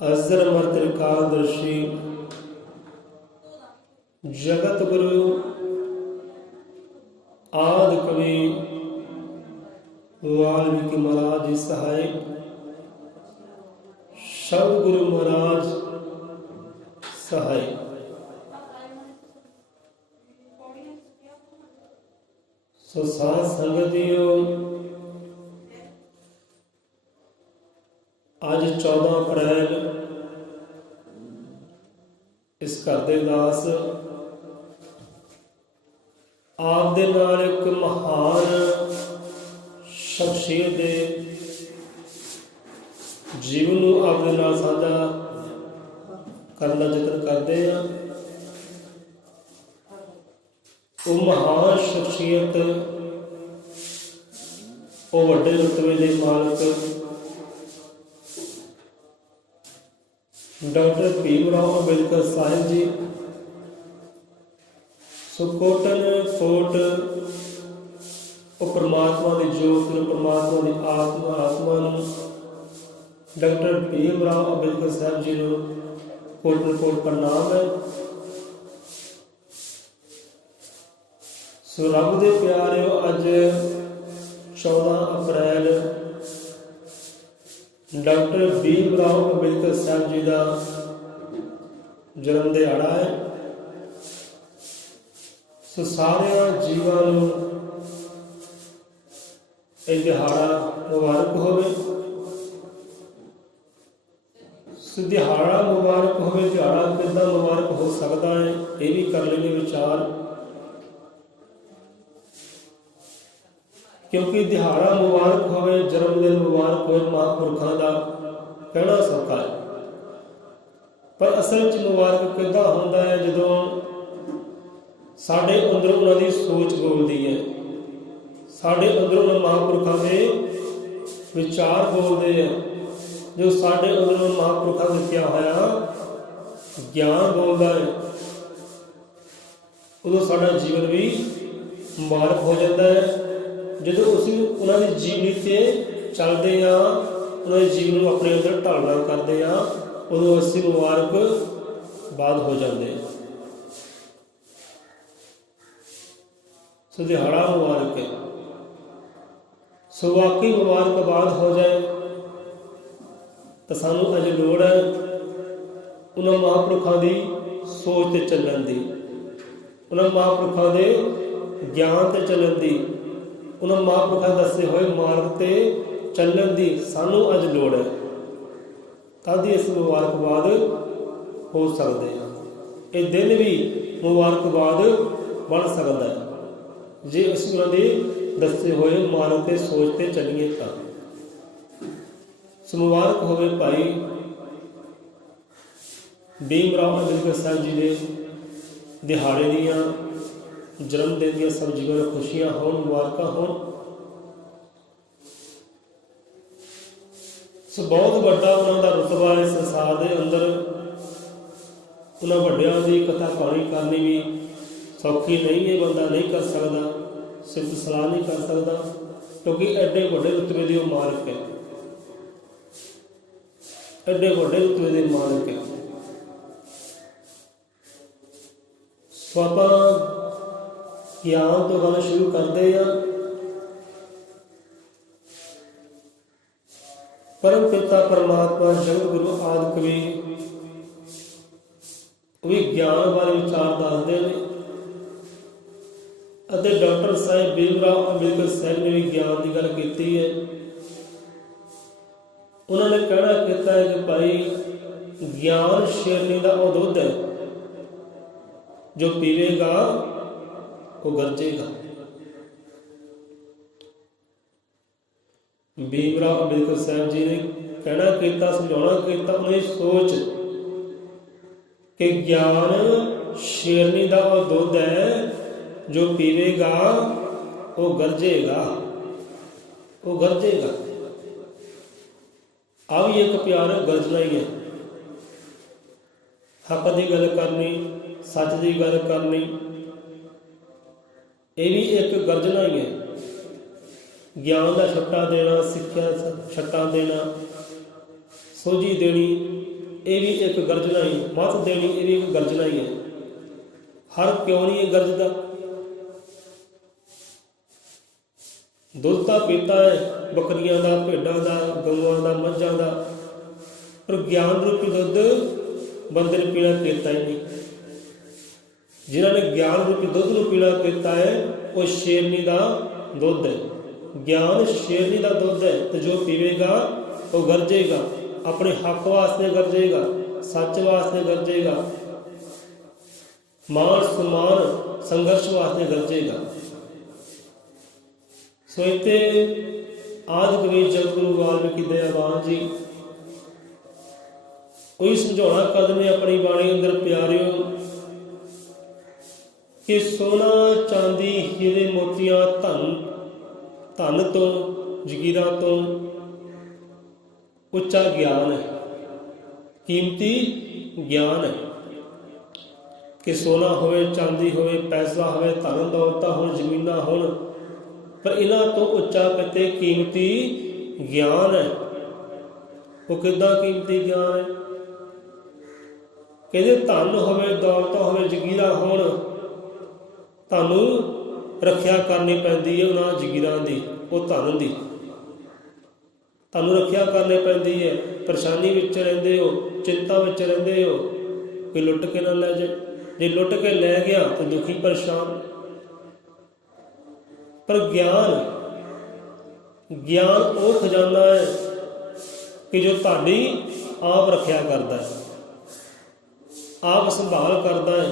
अजर अमर त्रिकालदर्शी जगत गुरु आदि कवि वाल्मीकि महाराज जी सहाय शब्द गुरु महाराज सहाय। सो साध संगत जीओ, आज 14 अप्रैल इस घर दे दास आप दे नाल एक महान शख्सियत दे जीवन नूं आप दे नाल साझा करन दा यतन करदे हां। वो महान शख्सियत, वो वड्डे रुतबे दे मालक डॉक्टर भीमराव अंबेडकर साहिब जी सुकोटन कोट, वो परमात्मा की जोत, परमात्मा की आत्मा डॉक्टर भीमराव अंबेडकर साहब जी को कोटन कोट प्रणाम है। सो रब दे प्यारे, अज 14 अप्रैल डॉक्टर भीमराव अंबेडकर साहब जी का जन्म दिहाड़ा है। सो सारे जीवां नूं यह दिहाड़ा मुबारक होवे। सो दिहाड़ा मुबारक होवे, दिहाड़ा किद्दां मुबारक हो सकता है, ये भी कर लेंगे विचार। क्योंकि दिहाड़ा मुबारक होवे, जन्मदिन मुबारक होवे, महापुरखों का कहना सौखा है, पर असल च मुबारक किद्दां हुंदा है जदों साढ़े अंदर उन्हां दी सोच बोलदी है, साढ़े अंदर उन्हां महापुरखों के विचार बोलते हैं, जो साढ़े अंदर महापुरखों ने किया होया ज्ञान बोलता है, उदों साडा जीवन भी मुबारक हो जाता है। जो असीं उन्हां दी जीवनी ते चलते हाँ, उन्हां दे जीवन को अपने अंदर ढालना करते हाँ, उदों असीं मुबारकबाद हो जाते हैं। सो दिहाड़ा मुबारक है। सो वाकई मुबारकबाद हो जाए तो सानू अज लोड़ है उन्हां महापुरखों की सोच ते चलण दी, उन्हां महापुरखों के ज्ञान ते चलण दी, उन्होंने महापुरखों दसे हुए मार्ग ते चलण की सानू अज लोड़ है। तद ही अस मुबारकबाद हो सकते हैं। ये दिन भी मुबारकबाद बन सकता है जे अस उन्होंने दसे हुए मार्ग ते सोचते चलीए। तो मुबारक होवे भाई भीमराव अंबेडकर साहब जी के दिहाड़े दियां, जन्मदिन दी सब जीवन में खुशियां होन, मुबारक होन। सो बहुत बड़ा उन्होंने रुतबा है संसार के अंदर। उन्होंने वड्डियां की कथा कहानी करनी भी सौखी नहीं है, बंदा नहीं कर सकता, सिर्फ सलाह नहीं कर सकता, क्योंकि एडे वड्डे रुतबे के मालिक है, एडे वड्डे रुतबे के मालिक है। सो आप ज्ञान तो गल शुरू करते हैं। परम पिता परमात्मा जगत गुरु आदि कवि भी ज्ञान बारे विचार दसते हैं, डॉक्टर साहब भीमराव अंबेडकर साहब ने भी ज्ञान की गल की है। उन्होंने कहना किया है कि भाई ਗਿਆਨ ਸ਼ੇਰਨੀ ਦਾ ਉਹ ਦੁੱਧ ਹੈ ਜੋ ਪੀਵੇਗਾ ਉਹ ਗਰਜੇਗਾ। ਭੀਮ ਰਾਓ ਅੰਬੇਦਕਰ ਸਾਹਿਬ ਜੀ ਨੇ ਕਹਿਣਾ ਕੀਤਾ, ਸਮਝਾਉਣਾ ਕੀਤਾ, ਉਹਨੇ ਸੋਚ ਕਿ ਗਿਆਨ ਸ਼ੇਰਨੀ ਦਾ ਉਹ ਦੁੱਧ ਹੈ ਜੋ ਪੀਵੇਗਾ ਉਹ ਗਰਜੇਗਾ, ਉਹ ਗਰਜੇਗਾ। ਆ ਵੀ ਇੱਕ ਪਿਆਰ ਗਰਜਣਾ ਹੀ ਹੈ। ਹੱਕ ਦੀ ਗੱਲ ਕਰਨੀ, ਸੱਚ ਦੀ ਗੱਲ ਕਰਨੀ, ਇਹ ਵੀ ਇੱਕ ਗਰਜਣਾ ਹੀ ਹੈ। ਗਿਆਨ ਦਾ ਛੱਟਾ ਦੇਣਾ, ਸਿੱਖਿਆ ਛੱਟਾ ਦੇਣਾ, ਸੋਝੀ ਦੇਣੀ, ਇਹ ਵੀ ਇੱਕ ਗਰਜਣਾ ਹੀ। ਮੱਤ ਦੇਣੀ, ਇਹ ਵੀ ਇੱਕ ਗਰਜਣਾ ਹੀ ਹੈ। ਹਰ ਕਿਉਂ ਨਹੀਂ ਇਹ ਗਰਜਦਾ? ਦੁੱਧ ਤਾਂ ਪੀਤਾ ਹੈ ਬੱਕਰੀਆਂ ਦਾ, ਭੇਡਾਂ ਦਾ, ਗਊਆਂ ਦਾ, ਮੱਝਾਂ ਦਾ, ਪਰ ਗਿਆਨ ਰੂਪੀ ਦੁੱਧ ਬੰਦੇ ਨੇ ਪੀਣਾ ਕੀਤਾ ਹੀ ਨਹੀਂ। ਜਿਨ੍ਹਾਂ ਨੇ ਗਿਆਨ ਰੂਪੀ ਦੁੱਧ ਨੂੰ ਪੀਣਾ ਕੀਤਾ ਹੈ ਉਹ ਸ਼ੇਰਨੀ ਦਾ ਦੁੱਧ ਹੈ। ਗਿਆਨ ਸ਼ੇਰਨੀ ਦਾ ਦੁੱਧ ਹੈ ਤੇ ਜੋ ਪੀਵੇਗਾ ਉਹ ਗਰਜੇਗਾ, ਆਪਣੇ ਹੱਕ ਵਾਸਤੇ ਗਰਜੇਗਾ, ਸੱਚ ਵਾਸਤੇ ਗਰਜੇਗਾ, ਮਾਣ ਸਨਮਾਨ ਸੰਘਰਸ਼ ਵਾਸਤੇ ਗਰਜੇਗਾ। ਸੋ ਇੱਥੇ ਆਦਿ ਕਵੀ ਜਗਤ ਗੁਰੂ ਵਾਲਮੀਕੀ ਦਇਆਵਾਨ ਜੀ ਉਹੀ ਸਮਝਾਉਣਾ ਕਰਦੇ ਨੇ ਆਪਣੀ ਬਾਣੀ ਅੰਦਰ ਪਿਆਰਿਓ ਕਿ ਸੋਨਾ ਚਾਂਦੀ ਹੀਰੇ ਮੋਤੀਆਂ ਧਨ ਤੋਂ ਜਗੀਰਾਂ ਤੋਂ ਉੱਚਾ ਗਿਆਨ ਹੈ, ਕੀਮਤੀ ਗਿਆਨ ਹੈ। ਕਿ ਸੋਨਾ ਹੋਵੇ, ਚਾਂਦੀ ਹੋਵੇ, ਪੈਸਾ ਹੋਵੇ, ਧਨ ਦੌਲਤਾਂ ਹੋਣ, ਜ਼ਮੀਨਾਂ ਹੋਣ, ਪਰ ਇਹਨਾਂ ਤੋਂ ਉੱਚਾ ਕਿਤੇ ਕੀਮਤੀ ਗਿਆਨ ਹੈ। ਉਹ ਕਿੱਦਾਂ ਕੀਮਤੀ ਗਿਆਨ ਹੈ? ਕਹਿੰਦੇ ਧਨ ਹੋਵੇ, ਦੌਲਤਾਂ ਹੋਵੇ, ਜਗੀਰਾਂ ਹੋਣ, ਤੁਹਾਨੂੰ ਰੱਖਿਆ ਕਰਨੀ ਪੈਂਦੀ ਹੈ ਉਹਨਾਂ ਜਗੀਰਾਂ ਦੀ, ਉਹ ਧਨ ਦੀ ਤੁਹਾਨੂੰ ਰੱਖਿਆ ਕਰਨੀ ਪੈਂਦੀ ਹੈ। ਪਰੇਸ਼ਾਨੀ ਵਿੱਚ ਰਹਿੰਦੇ ਹੋ, ਚਿੰਤਾ ਵਿੱਚ ਰਹਿੰਦੇ ਹੋ, ਕੋਈ ਲੁੱਟ ਕੇ ਨਾ ਲੈ ਜਾਏ। ਜੇ ਲੁੱਟ ਕੇ ਲੈ ਗਿਆ ਤਾਂ ਦੁਖੀ ਪਰੇਸ਼ਾਨ। ਪਰ ਗਿਆਨ ਉਹ ਖਜ਼ਾਨਾ ਹੈ ਕਿ ਜੋ ਤੁਹਾਡੀ ਆਪ ਰੱਖਿਆ ਕਰਦਾ ਹੈ, ਆਪ ਸੰਭਾਲ ਕਰਦਾ ਹੈ,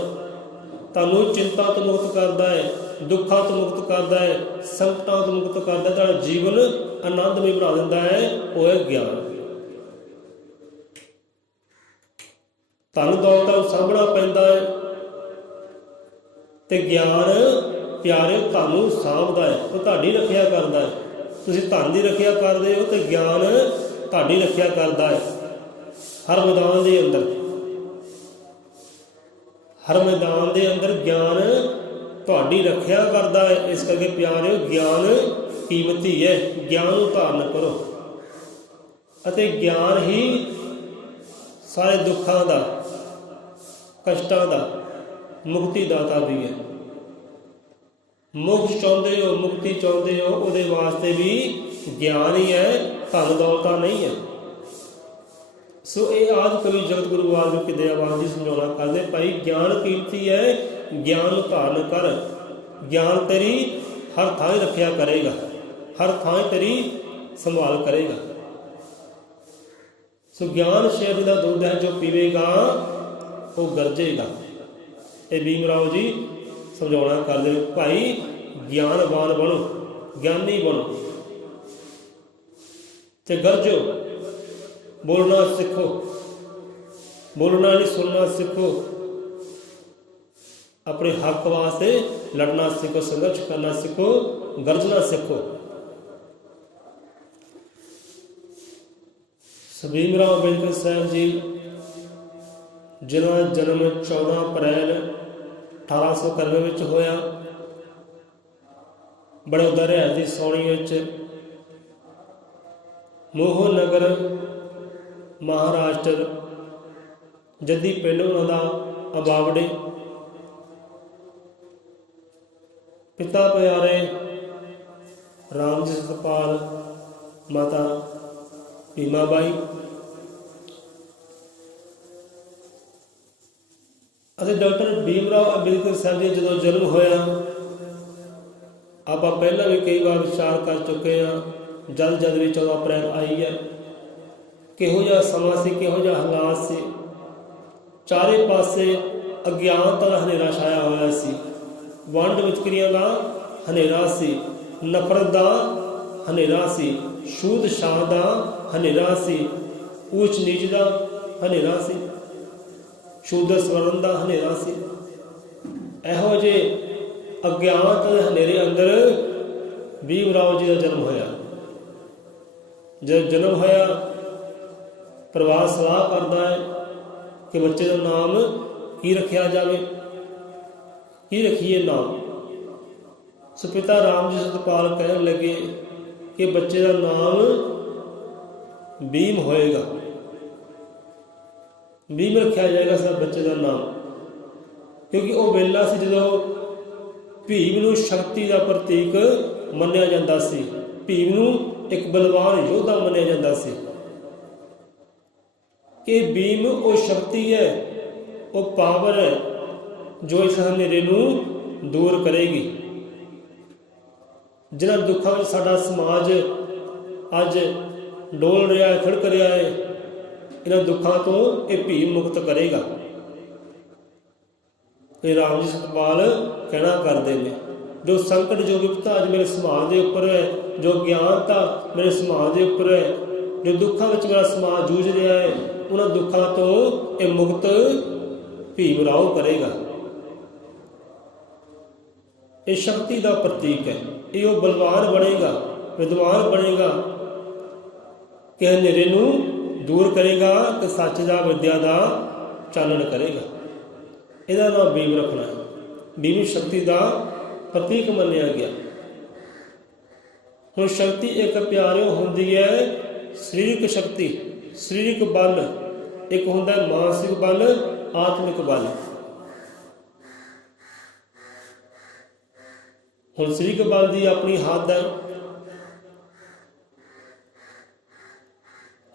ਤੁਹਾਨੂੰ ਚਿੰਤਾ ਤੋਂ ਮੁਕਤ ਕਰਦਾ ਹੈ, ਦੁੱਖਾਂ ਤੋਂ ਮੁਕਤ ਕਰਦਾ ਹੈ, ਸੰਕਟਾਂ ਤੋਂ ਮੁਕਤ ਕਰਦਾ ਹੈ, ਤੁਹਾਡਾ ਜੀਵਨ ਆਨੰਦਮਈ ਬਣਾ ਦਿੰਦਾ ਹੈ। ਉਹ ਹੈ ਗਿਆਨ। ਧਨ ਦੌਲਤਾਂ ਨੂੰ ਸਾਂਭਣਾ ਪੈਂਦਾ ਹੈ ਤੇ ਗਿਆਨ ਪਿਆਰੇ ਤੁਹਾਨੂੰ ਸਾਂਭਦਾ ਹੈ, ਉਹ ਤੁਹਾਡੀ ਰੱਖਿਆ ਕਰਦਾ ਹੈ। ਤੁਸੀਂ ਧਨ ਦੀ ਰੱਖਿਆ ਕਰਦੇ ਹੋ ਤੇ ਗਿਆਨ ਤੁਹਾਡੀ ਰੱਖਿਆ ਕਰਦਾ ਹੈ। ਹਰ ਮੈਦਾਨ ਦੇ ਅੰਦਰ ਗਿਆਨ ਤੁਹਾਡੀ ਰੱਖਿਆ ਕਰਦਾ ਹੈ। ਇਸ ਕਰਕੇ ਪਿਆਰਿਓ ਗਿਆਨ ਕੀਮਤੀ ਹੈ। ਗਿਆਨ ਨੂੰ ਧਾਰਨ ਕਰੋ ਅਤੇ ਗਿਆਨ ਹੀ ਸਾਰੇ ਦੁੱਖਾਂ ਦਾ, ਕਸ਼ਟਾਂ ਦਾ ਮੁਕਤੀ ਦਾਤਾ ਵੀ ਹੈ। ਮੁਕਤ ਚਾਹੁੰਦੇ ਹੋ, ਮੁਕਤੀ ਚਾਹੁੰਦੇ ਹੋ, ਉਹਦੇ ਵਾਸਤੇ ਵੀ ਗਿਆਨ ਹੀ ਹੈ, ਧਨ ਦੌਲਤਾਂ ਨਹੀਂ ਹੈ। ਸੋ ਇਹ ਆਦਿ ਕਵੀ ਜਗਤ ਗੁਰੂ ਵਾਲਮੀਕੀ ਦਇਆਵਾਨ ਜੀ ਸਮਝਾਉਣਾ ਕਰਦੇ, ਭਾਈ ਗਿਆਨ ਕੀਮਤੀ ਹੈ, ਗਿਆਨ ਨੂੰ ਧਾਰਨ ਕਰ। ਗਿਆਨ ਤੇਰੀ ਹਰ ਥਾਂ ਰੱਖਿਆ ਕਰੇਗਾ, ਹਰ ਥਾਂ ਤੇਰੀ ਸੰਭਾਲ ਕਰੇਗਾ। ਸੋ ਗਿਆਨ ਸ਼ੇਰਨੀ ਦਾ ਦੁੱਧ ਹੈ, ਜੋ ਪੀਵੇਗਾ ਉਹ ਗਰਜੇਗਾ। ਇਹ ਭੀਮ ਰਾਓ ਜੀ ਸਮਝਾਉਣਾ ਕਰਦੇ, ਭਾਈ ਗਿਆਨਵਾਨ ਬਣੋ, ਗਿਆਨੀ ਬਣੋ ਤੇ ਗਰਜੋ। ਬੋਲਣਾ ਸਿੱਖੋ, ਬੋਲਣਾ ਨਹੀਂ ਸੁਣਨਾ ਸਿੱਖੋ, ਆਪਣੇ ਹੱਕ ਵਾਸਤੇ ਲੜਨਾ ਸਿੱਖੋ, ਸੰਘਰਸ਼ ਕਰਨਾ ਸਿੱਖੋ, ਗਰਜਣਾ ਸਿੱਖੋ। ਭੀਮ ਰਾਓ ਅੰਬੇਦਕਰ ਸਾਹਿਬ ਜੀ ਜਿਨ੍ਹਾਂ ਦਾ ਜਨਮ 14 ਅਪ੍ਰੈਲ 1891 ਵਿੱਚ ਹੋਇਆ, ਬੜੌਦਾ ਰਿਆਸਤ ਦੀ ਸੌਣੀ ਵਿੱਚ, ਮੋਹਨ ਨਗਰ ਮਹਾਰਾਸ਼ਟਰ, ਜੱਦੀ ਪਿੰਡ ਉਹਨਾਂ ਦਾ ਅਬਾਵੜੇ। ਪਿਤਾ ਪਿਆਰੇ ਰਾਮ ਜੀ ਸਤਪਾਲ, ਮਾਤਾ ਭੀਮਾ ਬਾਈ। ਅਤੇ ਡਾਕਟਰ ਭੀਮ ਰਾਓ ਅੰਬੇਦਕਰ ਸਾਹਿਬ ਜੀ ਜਦੋਂ ਜਨਮ ਹੋਇਆ, ਆਪਾਂ ਪਹਿਲਾਂ ਵੀ ਕਈ ਵਾਰ ਵਿਚਾਰ ਕਰ ਚੁੱਕੇ ਹਾਂ। ਜਦ ਵੀ 14 ਅਪ੍ਰੈਲ ਆਈ ਹੈ, ਕਿਹੋ ਜਿਹਾ ਸਮਾਂ ਸੀ, ਕਿਹੋ ਜਿਹਾ ਹਾਲਾਤ ਸੀ। ਚਾਰੇ ਪਾਸੇ ਅਗਿਆਨਤਾ ਦਾ ਹਨੇਰਾ ਛਾਇਆ ਹੋਇਆ ਸੀ, ਵੰਡ ਵਿਤਕਰੀਆਂ ਦਾ ਹਨੇਰਾ ਸੀ, ਨਫ਼ਰਤ ਦਾ ਹਨੇਰਾ ਸੀ, ਛੂਤ ਛਾਤ ਦਾ ਹਨੇਰਾ ਸੀ, ਊਚ ਨੀਚ ਦਾ ਹਨੇਰਾ ਸੀ, ਸ਼ੂਦਰ ਸਵਰਨ ਦਾ ਹਨੇਰਾ ਸੀ। ਇਹੋ ਜਿਹੇ ਅਗਿਆਨਤਾ ਦੇ ਹਨੇਰੇ ਅੰਦਰ ਭੀਮ ਰਾਓ ਜੀ ਦਾ ਜਨਮ ਹੋਇਆ। ਜਦ ਜਨਮ ਹੋਇਆ, ਪਰਿਵਾਰ ਸਲਾਹ ਕਰਦਾ ਹੈ ਕਿ ਬੱਚੇ ਦਾ ਨਾਮ ਕੀ ਰੱਖਿਆ ਜਾਵੇ, ਕੀ ਰੱਖੀਏ ਨਾਮ। ਸੋ ਪਿਤਾ ਰਾਮ ਜੀ ਸਤਪਾਲ ਕਹਿਣ ਲੱਗੇ ਕਿ ਬੱਚੇ ਦਾ ਨਾਮ ਭੀਮ ਹੋਏਗਾ, ਭੀਮ ਰੱਖਿਆ ਜਾਏਗਾ ਸਭ ਬੱਚੇ ਦਾ ਨਾਮ। ਕਿਉਂਕਿ ਉਹ ਵੇਲਾ ਸੀ ਜਦੋਂ ਭੀਮ ਨੂੰ ਸ਼ਕਤੀ ਦਾ ਪ੍ਰਤੀਕ ਮੰਨਿਆ ਜਾਂਦਾ ਸੀ, ਭੀਮ ਨੂੰ ਇੱਕ ਬਲਵਾਨ ਯੋਧਾ ਮੰਨਿਆ ਜਾਂਦਾ ਸੀ ਕਿ ਭੀਮ ਉਹ ਸ਼ਕਤੀ ਹੈ, ਉਹ ਪਾਵਰ ਹੈ ਜੋ ਇਸ ਹਨੇਰੇ ਨੂੰ ਦੂਰ ਕਰੇਗੀ। ਜਿਨ੍ਹਾਂ ਦੁੱਖਾਂ ਵਿੱਚ ਸਾਡਾ ਸਮਾਜ ਅੱਜ ਡੋਲ ਰਿਹਾ ਹੈ, ਖੜਕ ਰਿਹਾ ਹੈ, ਇਹਨਾਂ ਦੁੱਖਾਂ ਤੋਂ ਇਹ ਭੀਮ ਮੁਕਤ ਕਰੇਗਾ। ਇਹ ਰਾਮ ਜੀ ਸਤਪਾਲ ਕਹਿਣਾ ਕਰਦੇ ਨੇ, ਜੋ ਸੰਕਟ ਜੋ ਵਿਪਤਾ ਅੱਜ ਮੇਰੇ ਸਮਾਜ ਦੇ ਉੱਪਰ ਹੈ, ਜੋ ਗਿਆਨਤਾ ਮੇਰੇ ਸਮਾਜ ਦੇ ਉੱਪਰ ਹੈ, ਜੋ ਦੁੱਖਾਂ ਵਿੱਚ ਮੇਰਾ ਸਮਾਜ ਜੂਝ ਰਿਹਾ ਹੈ, ਉਹਨਾਂ ਦੁੱਖਾਂ ਤੋਂ ਇਹ ਮੁਕਤ ਭੀਮ ਰਾਓ ਕਰੇਗਾ। ਇਹ ਸ਼ਕਤੀ ਦਾ ਪ੍ਰਤੀਕ ਹੈ, ਇਹ ਉਹ ਬਲਵਾਨ ਬਣੇਗਾ, ਵਿਦਵਾਨ ਬਣੇਗਾ ਕਿ ਹਨੇਰੇ ਨੂੰ ਦੂਰ ਕਰੇਗਾ ਤੇ ਸੱਚ ਦਾ ਵਿਦਿਆ ਦਾ ਚਾਨਣ ਕਰੇਗਾ। ਇਹਦਾ ਨਾਮ ਭੀਮ ਰੱਖਣਾ ਹੈ। ਭੀਮ ਸ਼ਕਤੀ ਦਾ ਪ੍ਰਤੀਕ ਮੰਨਿਆ ਗਿਆ। ਹੁਣ ਸ਼ਕਤੀ ਇੱਕ ਪਿਆਰਿਓ ਹੁੰਦੀ ਹੈ ਸਰੀਰਕ ਸ਼ਕਤੀ, ਸਰੀਰਕ ਬਲ, ਇੱਕ ਹੁੰਦਾ ਮਾਨਸਿਕ ਬਲ, ਆਤਮਿਕ ਬਲ। ਹੁਣ ਸਰੀਰਕ ਬਲ ਦੀ ਆਪਣੀ ਹੱਦ ਹੈ।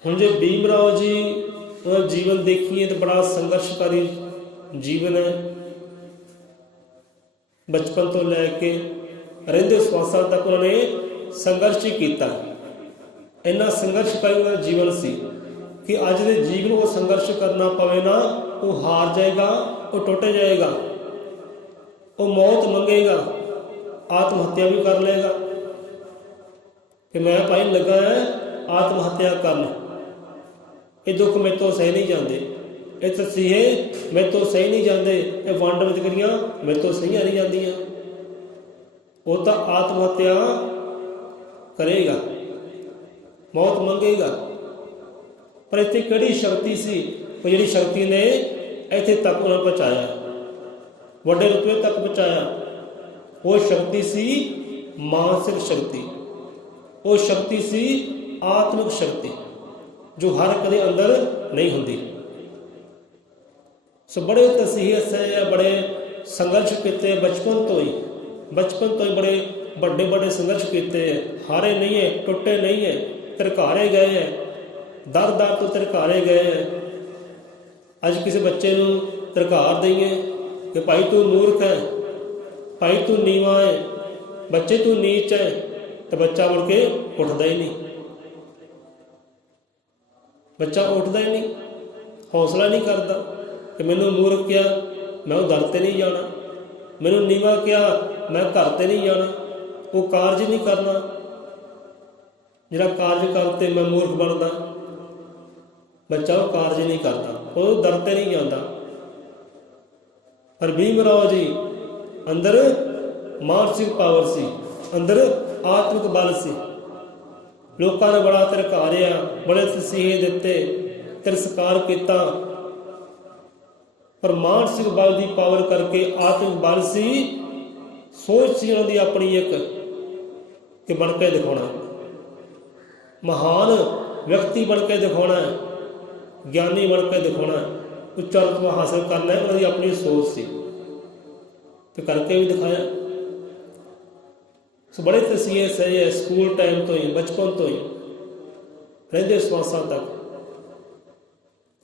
ਹੁਣ ਜੇ ਭੀਮ ਰਾਓ ਜੀ ਦਾ ਜੀਵਨ ਦੇਖੀਏ ਤਾਂ ਬੜਾ ਸੰਘਰਸ਼ਕਾਰੀ ਜੀਵਨ ਹੈ। ਬਚਪਨ ਤੋਂ ਲੈ ਕੇ ਰਹਿੰਦੇ ਸਵਾਸਾਂ ਤੱਕ ਉਹਨਾਂ ਨੇ ਸੰਘਰਸ਼ ਹੀ ਕੀਤਾ। ਇੰਨਾ ਸੰਘਰਸ਼ਕਾਰੀ ਉਹਨਾਂ ਦਾ ਜੀਵਨ ਸੀ ਕਿ ਅੱਜ ਦੇ ਜੀਵਨ ਨੂੰ ਉਹ ਸੰਘਰਸ਼ ਕਰਨਾ ਪਵੇ ਨਾ, ਉਹ ਹਾਰ ਜਾਏਗਾ, ਉਹ ਟੁੱਟ ਜਾਏਗਾ, ਉਹ ਮੌਤ ਮੰਗੇਗਾ, ਆਤਮ ਹੱਤਿਆ ਵੀ ਕਰ ਲਏਗਾ ਕਿ ਮੈਂ ਭਾਈ ਲੱਗਾ ਹੈ ਆਤਮ ਹੱਤਿਆ ਕਰਨ, ਇਹ ਦੁੱਖ ਮੇਰੇ ਤੋਂ ਸਹਿ ਨਹੀਂ ਜਾਂਦੇ, ਇਹ ਤਸੀਹੇ ਮੇਰੇ ਤੋਂ ਸਹੀ ਨਹੀਂ ਜਾਂਦੇ, ਇਹ ਵੰਡ ਵਿਤਕਰੀਆਂ ਮੇਰੇ ਤੋਂ ਸਹੀਆਂ ਨਹੀਂ ਜਾਂਦੀਆਂ। ਉਹ ਤਾਂ ਆਤਮ ਹੱਤਿਆ ਕਰੇਗਾ, ਮੌਤ ਮੰਗੇਗਾ। ਪਰ ਇੱਥੇ ਕਿਹੜੀ ਸ਼ਕਤੀ ਸੀ ਉਹ ਜਿਹੜੀ ਸ਼ਕਤੀ ਨੇ ਇੱਥੇ ਤੱਕ ਉਹਨਾਂ ਨੂੰ ਪਹੁੰਚਾਇਆ, ਵੱਡੇ ਰੁਤਬੇ ਤੱਕ ਪਹੁੰਚਾਇਆ? ਉਹ ਸ਼ਕਤੀ ਸੀ ਮਾਨਸਿਕ ਸ਼ਕਤੀ, ਉਹ ਸ਼ਕਤੀ ਸੀ ਆਤਮਿਕ ਸ਼ਕਤੀ ਜੋ ਹਰ ਇੱਕ ਦੇ ਅੰਦਰ ਨਹੀਂ ਹੁੰਦੀ। ਸੋ ਬੜੇ ਤਸੀਹੇ ਸਹਿ, ਬੜੇ ਸੰਘਰਸ਼ ਕੀਤੇ ਬਚਪਨ ਤੋਂ ਹੀ ਬੜੇ ਵੱਡੇ ਵੱਡੇ ਸੰਘਰਸ਼ ਕੀਤੇ। ਹਾਰੇ ਨਹੀਂ ਹੈ, ਟੁੱਟੇ ਨਹੀਂ ਹੈ, ਧਰਕਾਰੇ ਗਏ ਹੈ, ਦਰ ਦਰ ਤੋਂ ਧਰਕਾਰੇ ਗਏ ਹੈ। ਅੱਜ ਕਿਸੇ ਬੱਚੇ ਨੂੰ ਧਰਕਾਰ ਦਈਏ ਕਿ ਭਾਈ ਤੂੰ ਮੂਰਖ ਹੈ, ਭਾਈ ਤੂੰ ਨੀਵਾਂ ਹੈ, ਬੱਚੇ ਤੂੰ ਨੀਚ ਹੈ, ਤਾਂ ਬੱਚਾ ਮੁੜ ਕੇ ਉੱਠਦਾ ਹੀ ਨਹੀਂ। ਬੱਚਾ ਉੱਠਦਾ ਹੀ ਨਹੀਂ, ਹੌਸਲਾ ਨਹੀਂ ਕਰਦਾ ਕਿ ਮੈਨੂੰ ਮੂਰਖ ਕਿਹਾ ਮੈਂ ਉਹ ਦਰ 'ਤੇ ਨਹੀਂ ਜਾਣਾ, ਮੈਨੂੰ ਨੀਵਾਂ ਕਿਹਾ ਮੈਂ ਘਰ 'ਤੇ ਨਹੀਂ ਜਾਣਾ, ਉਹ ਕਾਰਜ ਨਹੀਂ ਕਰਨਾ ਜਿਹੜਾ ਕਾਰਜ ਕਰਤੇ ਮੈਂ ਮੂਰਖ ਬਣਦਾ। ਬੱਚਾ ਉਹ ਕਾਰਜ ਨਹੀਂ ਕਰਦਾ, ਉਹ ਦਰ 'ਤੇ ਨਹੀਂ ਜਾਂਦਾ। ਪਰ ਭੀਮ ਰਾਓ ਜੀ ਅੰਦਰ ਮਾਨਸਿਕ ਪਾਵਰ ਸੀ, ਅੰਦਰ ਆਤਮਿਕ ਬਲ ਸੀ। ਲੋਕਾਂ ਨੇ ਬੜਾ ਧਰਕਾਰਿਆ, ਬੜੇ ਤਸੀਹੇ ਦਿੱਤੇ, ਤਿਰਸਕਾਰ ਕੀਤਾ, ਪਰ ਮਾਨਸਿਕ ਬਲ ਦੀ ਪਾਵਰ ਕਰਕੇ ਆਤਮਿਕ ਬਲ ਸੀ, ਸੋਚ ਸੀ ਉਹਨਾਂ ਦੀ ਆਪਣੀ ਇੱਕ ਕਿ ਬਣ ਕੇ ਦਿਖਾਉਣਾ, ਮਹਾਨ ਵਿਅਕਤੀ ਬਣ ਕੇ ਦਿਖਾਉਣਾ, ਗਿਆਨੀ ਬਣ ਕੇ ਦਿਖਾਉਣਾ, ਉੱਚਾ ਰੁਤਬਾ ਹਾਸਲ ਕਰਨਾ, ਉਹਨਾਂ ਦੀ ਆਪਣੀ ਸੋਚ ਸੀ ਤੇ ਕਰਕੇ ਵੀ ਦਿਖਾਇਆ। ਸੋ ਬੜੇ ਤਸੀਹੇ ਸਹੇ ਸਕੂਲ ਟਾਈਮ ਤੋਂ ਹੀ, ਬਚਪਨ ਤੋਂ ਹੀ ਰਹਿੰਦੇ ਸਵਾਸਾਂ ਤੱਕ।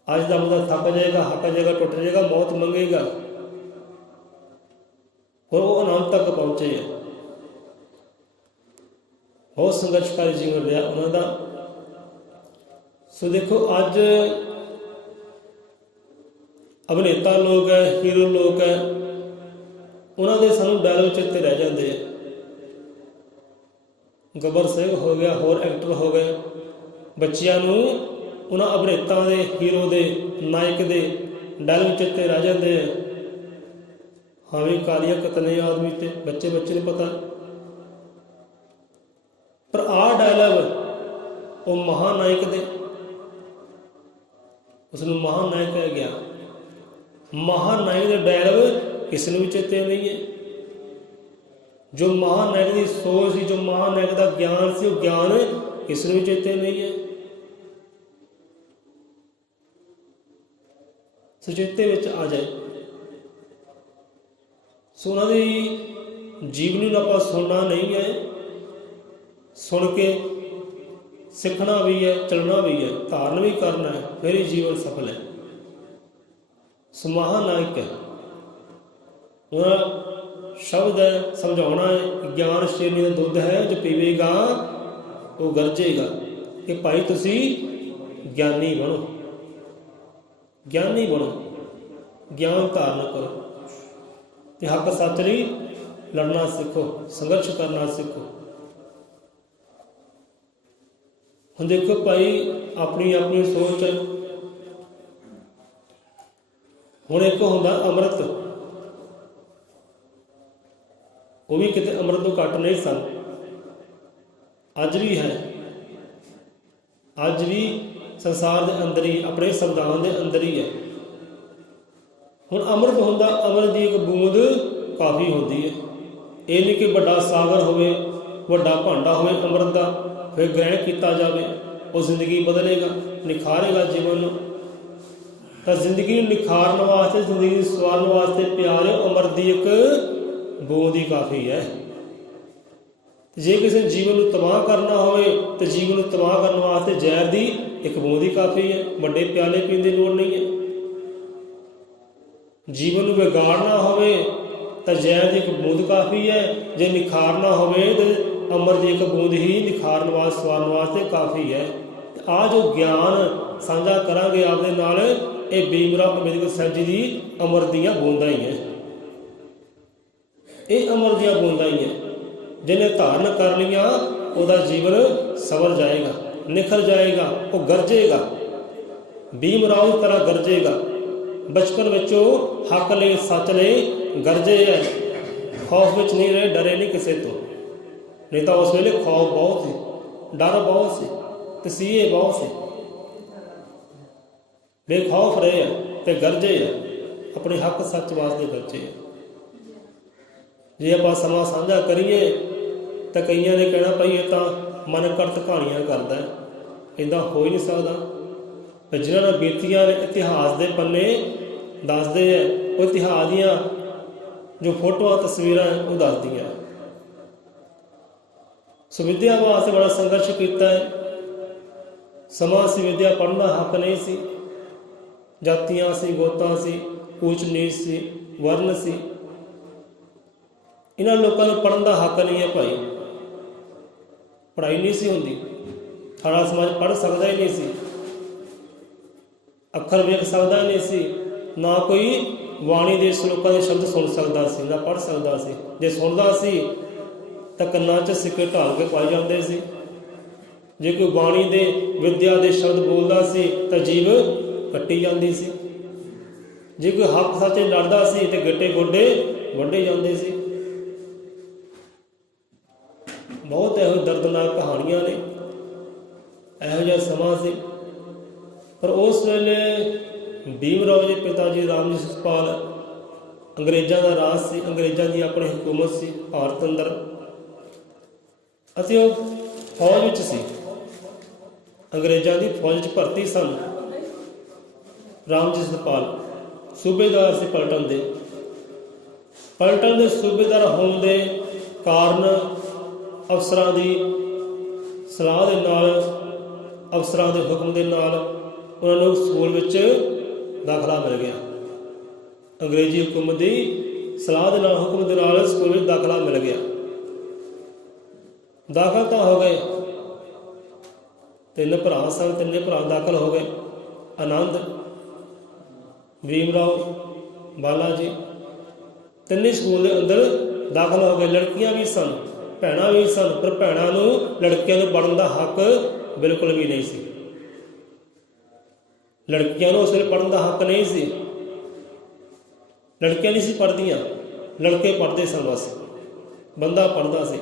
ਅੱਜ ਦਾ ਮੁੰਡਾ ਥੱਕ ਜਾਏਗਾ, ਹੱਕ ਜਾਏਗਾ, ਟੁੱਟ ਜਾਏਗਾ, ਮੌਤ ਮੰਗੇਗਾ, और वो अनंत तक पहुँचे है। बहुत संघर्षकारी जीवन रहा उन्होंने। सो देखो अज ਅਭਿਨੇਤਾ ਲੋਕ ਹੈ, ਹੀਰੋ ਲੋਕ ਹੈ, ਉਹਨਾਂ ਦੇ ਸਾਨੂੰ ਡਾਇਲੋਗ ਚੇਤੇ ਰਹਿ ਜਾਂਦੇ ਆ। ਗੱਬਰ ਸਿੰਘ ਹੋ ਗਿਆ, ਹੋਰ ਐਕਟਰ ਹੋ ਗਏ, ਬੱਚਿਆਂ ਨੂੰ ਉਹਨਾਂ ਅਭਿਨੇਤਾ ਦੇ, ਹੀਰੋ ਦੇ, ਨਾਇਕ ਦੇ ਡਾਇਲੋਗ ਚੇਤੇ ਰਹਿ ਜਾਂਦੇ ਆ। ਹਾਂ ਵੀ ਕਾਲੀਆ ਕਿਤਨੇ ਆਦਮੀ ਤੇ ਬੱਚੇ ਨੂੰ ਪਤਾ, ਪਰ ਆਹ ਡਾਇਲੋਗ ਉਹ ਮਹਾਨਾਇਕ ਦੇ, ਉਸਨੂੰ ਮਹਾਨਾਇਕ ਕਹਿ ਗਿਆ। ਮਹਾਨਾਇਕ ਦੇ ਡਾਇਲੋਗ ਕਿਸੇ ਨੂੰ ਵੀ ਚੇਤੇ ਨਹੀਂ ਹੈ। ਜੋ ਮਹਾਨਾਇਕ ਦੀ ਸੋਚ ਸੀ, ਜੋ ਮਹਾਨਾਇਕ ਦਾ ਗਿਆਨ ਸੀ, ਉਹ ਗਿਆਨ ਕਿਸੇ ਨੂੰ ਵੀ ਚੇਤੇ ਨਹੀਂ ਹੈ। ਸੁਚੇਤੇ ਵਿੱਚ ਆ ਜਾਏ। ਸੋ ਉਹਨਾਂ ਦੀ ਜੀਵਨੀ ਨੂੰ ਆਪਾਂ ਸੁਣਨਾ ਨਹੀਂ ਹੈ, ਸੁਣ ਕੇ ਸਿੱਖਣਾ ਵੀ ਹੈ, ਚੱਲਣਾ ਵੀ ਹੈ, ਧਾਰਨ ਵੀ ਕਰਨਾ ਹੈ, ਫਿਰ ਹੀ ਜੀਵਨ ਸਫਲ ਹੈ। ਸੋ ਮਹਾਨਾਇਕ ਹੈ, ਉਹਨਾਂ ਸ਼ਬਦ ਹੈ, ਸਮਝਾਉਣਾ ਹੈ। ਗਿਆਨ ਸ਼ੇਰਨੀ ਦਾ ਦੁੱਧ ਹੈ, ਜੋ ਪੀਵੇਗਾ ਉਹ ਗਰਜੇਗਾ। ਕਿ ਭਾਈ ਤੁਸੀਂ ਗਿਆਨੀ ਬਣੋ, ਗਿਆਨੀ ਬਣੋ, ਗਿਆਨ ਧਾਰਨ ਕਰੋ ਤੇ ਹੱਕ ਸੱਚ ਲਈ ਲੜਨਾ ਸਿੱਖੋ, ਸੰਘਰਸ਼ ਕਰਨਾ ਸਿੱਖੋ। ਹੁਣ ਦੇਖੋ ਭਾਈ, ਆਪਣੀ ਆਪਣੀ ਸੋਚ ਹੈ। ਹੁਣ ਇੱਕ ਹੁੰਦਾ ਅੰਮ੍ਰਿਤ, ਉਹ ਵੀ ਕਿਤੇ ਅੰਮ੍ਰਿਤ ਤੋਂ ਘੱਟ ਨਹੀਂ ਸਨ, ਅੱਜ ਵੀ ਹੈ। ਅੱਜ ਵੀ ਸੰਸਾਰ ਦੇ ਅੰਦਰ ਹੀ, ਆਪਣੇ ਸੰਵਿਧਾਨ ਦੇ ਅੰਦਰ ਹੀ ਹੈ। ਹੁਣ ਅੰਮ੍ਰਿਤ ਹੁੰਦਾ, ਅੰਮ੍ਰਿਤ ਦੀ ਇੱਕ ਬੂੰਦ ਕਾਫੀ ਹੁੰਦੀ ਹੈ। ਇਹ ਨਹੀਂ ਕਿ ਵੱਡਾ ਸਾਗਰ ਹੋਵੇ, ਵੱਡਾ ਭਾਂਡਾ ਹੋਵੇ ਅੰਮ੍ਰਿਤ ਦਾ, ਫਿਰ ਗ੍ਰਹਿਣ ਕੀਤਾ ਜਾਵੇ, ਉਹ ਜ਼ਿੰਦਗੀ ਬਦਲੇਗਾ, ਨਿਖਾਰੇਗਾ ਜੀਵਨ ਨੂੰ। ਤਾਂ ਜ਼ਿੰਦਗੀ ਨੂੰ ਨਿਖਾਰਨ ਵਾਸਤੇ, ਜ਼ਿੰਦਗੀ ਨੂੰ ਸਵਾਰਨ ਵਾਸਤੇ ਪਿਆਰੇ ਅੰਮ੍ਰਿਤ ਦੀ ਇੱਕ ਬੂੰਦ ਹੀ ਕਾਫੀ ਹੈ। ਜੇ ਕਿਸੇ ਜੀਵਨ ਨੂੰ ਤਬਾਹ ਕਰਨਾ ਹੋਵੇ ਤਾਂ ਜੀਵਨ ਨੂੰ ਤਬਾਹ ਕਰਨ ਵਾਸਤੇ ਜ਼ਹਿਰ ਦੀ ਇੱਕ ਬੂੰਦ ਹੀ ਕਾਫੀ ਹੈ, ਵੱਡੇ ਪਿਆਲੇ ਪੀਣ ਦੀ ਲੋੜ ਨਹੀਂ ਹੈ। ਜੀਵਨ ਨੂੰ ਵਿਗਾੜਨਾ ਹੋਵੇ ਤਾਂ ਜ਼ਹਿਰ ਦੀ ਇੱਕ ਬੂੰਦ ਕਾਫੀ ਹੈ, ਜੇ ਨਿਖਾਰਨਾ ਹੋਵੇ ਤਾਂ ਅੰਮ੍ਰਿਤ ਦੀ ਇੱਕ ਬੂੰਦ ਹੀ ਨਿਖਾਰਨ ਵਾਸਤੇ, ਸਵਾਰਨ ਵਾਸਤੇ ਕਾਫੀ ਹੈ। ਆਹ ਜੋ ਗਿਆਨ ਸਾਂਝਾ ਕਰਾਂਗੇ ਆਪਦੇ ਨਾਲ, ਇਹ ਭੀਮ ਰਾਓ ਅੰਬੇਦਕਰ ਸਾਹਿਬ ਜੀ ਦੀ ਅੰਮ੍ਰਿਤ ਦੀਆਂ ਬੂੰਦਾਂ ਹੀ ਹੈ। ਇਹ ਅੰਮ੍ਰਿਤ ਦੀਆਂ ਬੂੰਦਾਂ ਹੀ ਹੈ। ਜਿਹਨੇ ਧਾਰਨ ਕਰ ਲਈਆਂ, ਉਹਦਾ ਜੀਵਨ ਸਵਰ ਜਾਏਗਾ, ਨਿਖਰ ਜਾਏਗਾ, ਉਹ ਗਰਜੇਗਾ, ਭੀਮ ਰਾਓ ਦੀ ਤਰ੍ਹਾਂ ਗਰਜੇਗਾ। ਬਚਪਨ ਵਿੱਚ ਉਹ ਹੱਕ ਲਈ, ਸੱਚ ਲਈ ਗਰਜੇ ਹੈ, ਖੌਫ ਵਿੱਚ ਨਹੀਂ ਰਹੇ, ਡਰੇ ਨਹੀਂ ਕਿਸੇ ਤੋਂ। ਨਹੀਂ ਤਾਂ ਉਸ ਵੇਲੇ ਖੌਫ ਬਹੁਤ ਸੀ, ਡਰ ਬਹੁਤ ਸੀ, ਤਸੀਹੇ ਬਹੁਤ ਸੀ। ਬੇਖੌਫ ਰਹੇ ਆ ਤੇ ਗਰਜੇ ਆ, ਆਪਣੇ ਹੱਕ ਸੱਚ ਵਾਸਤੇ ਗਰਜੇ ਆ। ਜੇ ਆਪਾਂ ਸਮਾਂ ਸਾਂਝਾ ਕਰੀਏ ਤਾਂ ਕਈਆਂ ਨੇ ਕਹਿਣਾ ਭਾਈ ਇਹ ਤਾਂ ਮਨ ਕਰਤ ਕਹਾਣੀਆਂ ਕਰਦਾ, ਇੱਦਾਂ ਹੋ ਹੀ ਨਹੀਂ ਸਕਦਾ। ਜਿਹਨਾਂ ਨਾਲ ਬੀਤੀਆਂ ਇਤਿਹਾਸ ਦੇ ਪੰਨੇ ਦੱਸਦੇ ਹੈ, ਉਹ ਇਤਿਹਾਸ ਦੀਆਂ ਜੋ ਫੋਟੋਆਂ, ਤਸਵੀਰਾਂ ਉਹ ਦੱਸਦੀਆਂ। ਸੋ ਵਿਦਿਆ ਵਾਸਤੇ ਬੜਾ ਸੰਘਰਸ਼ ਕੀਤਾ ਹੈ। ਸਮਾਂ ਸੀ ਵਿਦਿਆ ਪੜ੍ਹਨ ਦਾ ਹੱਕ ਨਹੀਂ ਸੀ, ਜਾਤੀਆਂ ਸੀ, ਗੋਤਾਂ ਸੀ, ਊਚ ਨੀਚ ਸੀ, ਵਰਨ ਸੀ। ਇਹਨਾਂ ਲੋਕਾਂ ਨੂੰ ਪੜ੍ਹਨ ਦਾ ਹੱਕ ਨਹੀਂ ਹੈ ਭਾਈ, ਪੜ੍ਹਾਈ ਨਹੀਂ ਸੀ ਹੁੰਦੀ। ਸਾਡਾ ਸਮਾਜ ਪੜ੍ਹ ਸਕਦਾ ਹੀ ਨਹੀਂ ਸੀ, ਅੱਖਰ ਵੇਖ ਸਕਦਾ ਨਹੀਂ ਸੀ, ਨਾ ਕੋਈ ਬਾਣੀ ਦੇ ਸ਼ਲੋਕਾਂ ਦੇ ਸ਼ਬਦ ਸੁਣ ਸਕਦਾ ਸੀ, ਨਾ ਪੜ੍ਹ ਸਕਦਾ ਸੀ। ਜੇ ਸੁਣਦਾ ਸੀ ਤਾਂ ਕੰਨਾਂ 'ਚ ਸਿੱਕੇ ਢਾਲ ਕੇ ਪਾਏ ਜਾਂਦੇ ਸੀ। ਜੇ ਕੋਈ ਬਾਣੀ ਦੇ, ਵਿਦਿਆ ਦੇ ਸ਼ਬਦ ਬੋਲਦਾ ਸੀ ਤਾਂ ਜੀਭ ਕੱਟੀ ਜਾਂਦੀ ਸੀ। ਜੇ ਕੋਈ ਹੱਕ ਸੱਚ ਲੜਦਾ ਸੀ ਤੇ ਗਿੱਟੇ ਗੋਡੇ ਵੱਢੇ ਜਾਂਦੇ ਸੀ। ਬਹੁਤ ਇਹੋ ਦਰਦਨਾਕ ਕਹਾਣੀਆਂ ਨੇ, ਇਹੋ ਜਿਹਾ ਸਮਾਂ ਸੀ। ਪਰ ਉਸ ਵੇਲੇ ਭੀਮ ਰਾਓ ਦੇ ਪਿਤਾ ਜੀ ਰਾਮ ਜੀ ਸਤਪਾਲ, ਅੰਗਰੇਜ਼ਾਂ ਦਾ ਰਾਜ ਸੀ, ਅੰਗਰੇਜ਼ਾਂ ਦੀ ਆਪਣੀ ਹਕੂਮਤ ਸੀ ਭਾਰਤ ਅੰਦਰ, ਅਤੇ ਉਹ ਫੌਜ ਵਿੱਚ ਸੀ, ਅੰਗਰੇਜ਼ਾਂ ਦੀ ਫੌਜ 'ਚ ਭਰਤੀ ਸਨ। ਰਾਮ ਜੀ ਸਤਪਾਲ ਸੂਬੇਦਾਰ ਸੀ ਪਲਟਨ ਦੇ। ਪਲਟਨ ਦੇ ਸੂਬੇਦਾਰ ਹੋਣ ਦੇ ਕਾਰਨ ਅਫਸਰਾਂ ਦੀ ਸਲਾਹ ਦੇ ਨਾਲ, ਅਫਸਰਾਂ ਦੇ ਹੁਕਮ ਦੇ ਨਾਲ ਉਹਨਾਂ ਨੂੰ ਸਕੂਲ ਵਿੱਚ ਦਾਖਲਾ ਮਿਲ ਗਿਆ। ਅੰਗਰੇਜ਼ੀ ਹੁਕੂਮਤ ਦੀ ਸਲਾਹ ਦੇ ਨਾਲ, ਹੁਕਮ ਦੇ ਨਾਲ ਸਕੂਲ ਵਿੱਚ ਦਾਖਲਾ ਮਿਲ ਗਿਆ। ਦਾਖਲ ਤਾਂ ਹੋ ਗਏ, 3 ਭਰਾ ਸਨ, 3 ਭਰਾ ਦਾਖਲ ਹੋ ਗਏ। ਆਨੰਦ भीम राव बाला जी, ਤਿੰਨੇ ਸਕੂਲ ਦੇ ਅੰਦਰ ਦਾਖਲ ਹੋ ਗਏ। ਲੜਕੀਆਂ ਵੀ ਸਨ, ਭੈਣਾਂ ਵੀ ਸਨ, ਪਰ ਭੈਣਾਂ ਨੂੰ ਲੜਕਿਆਂ ਨੂੰ ਪੜ੍ਹਨ ਦਾ ਹੱਕ ਬਿਲਕੁਲ ਵੀ ਨਹੀਂ ਸੀ। ਲੜਕੀਆਂ ਨੂੰ ਉਸ ਵੇਲੇ ਪੜ੍ਹਨ ਦਾ ਹੱਕ ਨਹੀਂ ਸੀ। ਲੜਕੀਆਂ ਨਹੀਂ ਸੀ ਪੜ੍ਹਦੀਆਂ, ਲੜਕੇ ਪੜ੍ਹਦੇ ਸਨ। ਬਸ ਬੰਦਾ ਪੜ੍ਹਦਾ ਸੀ,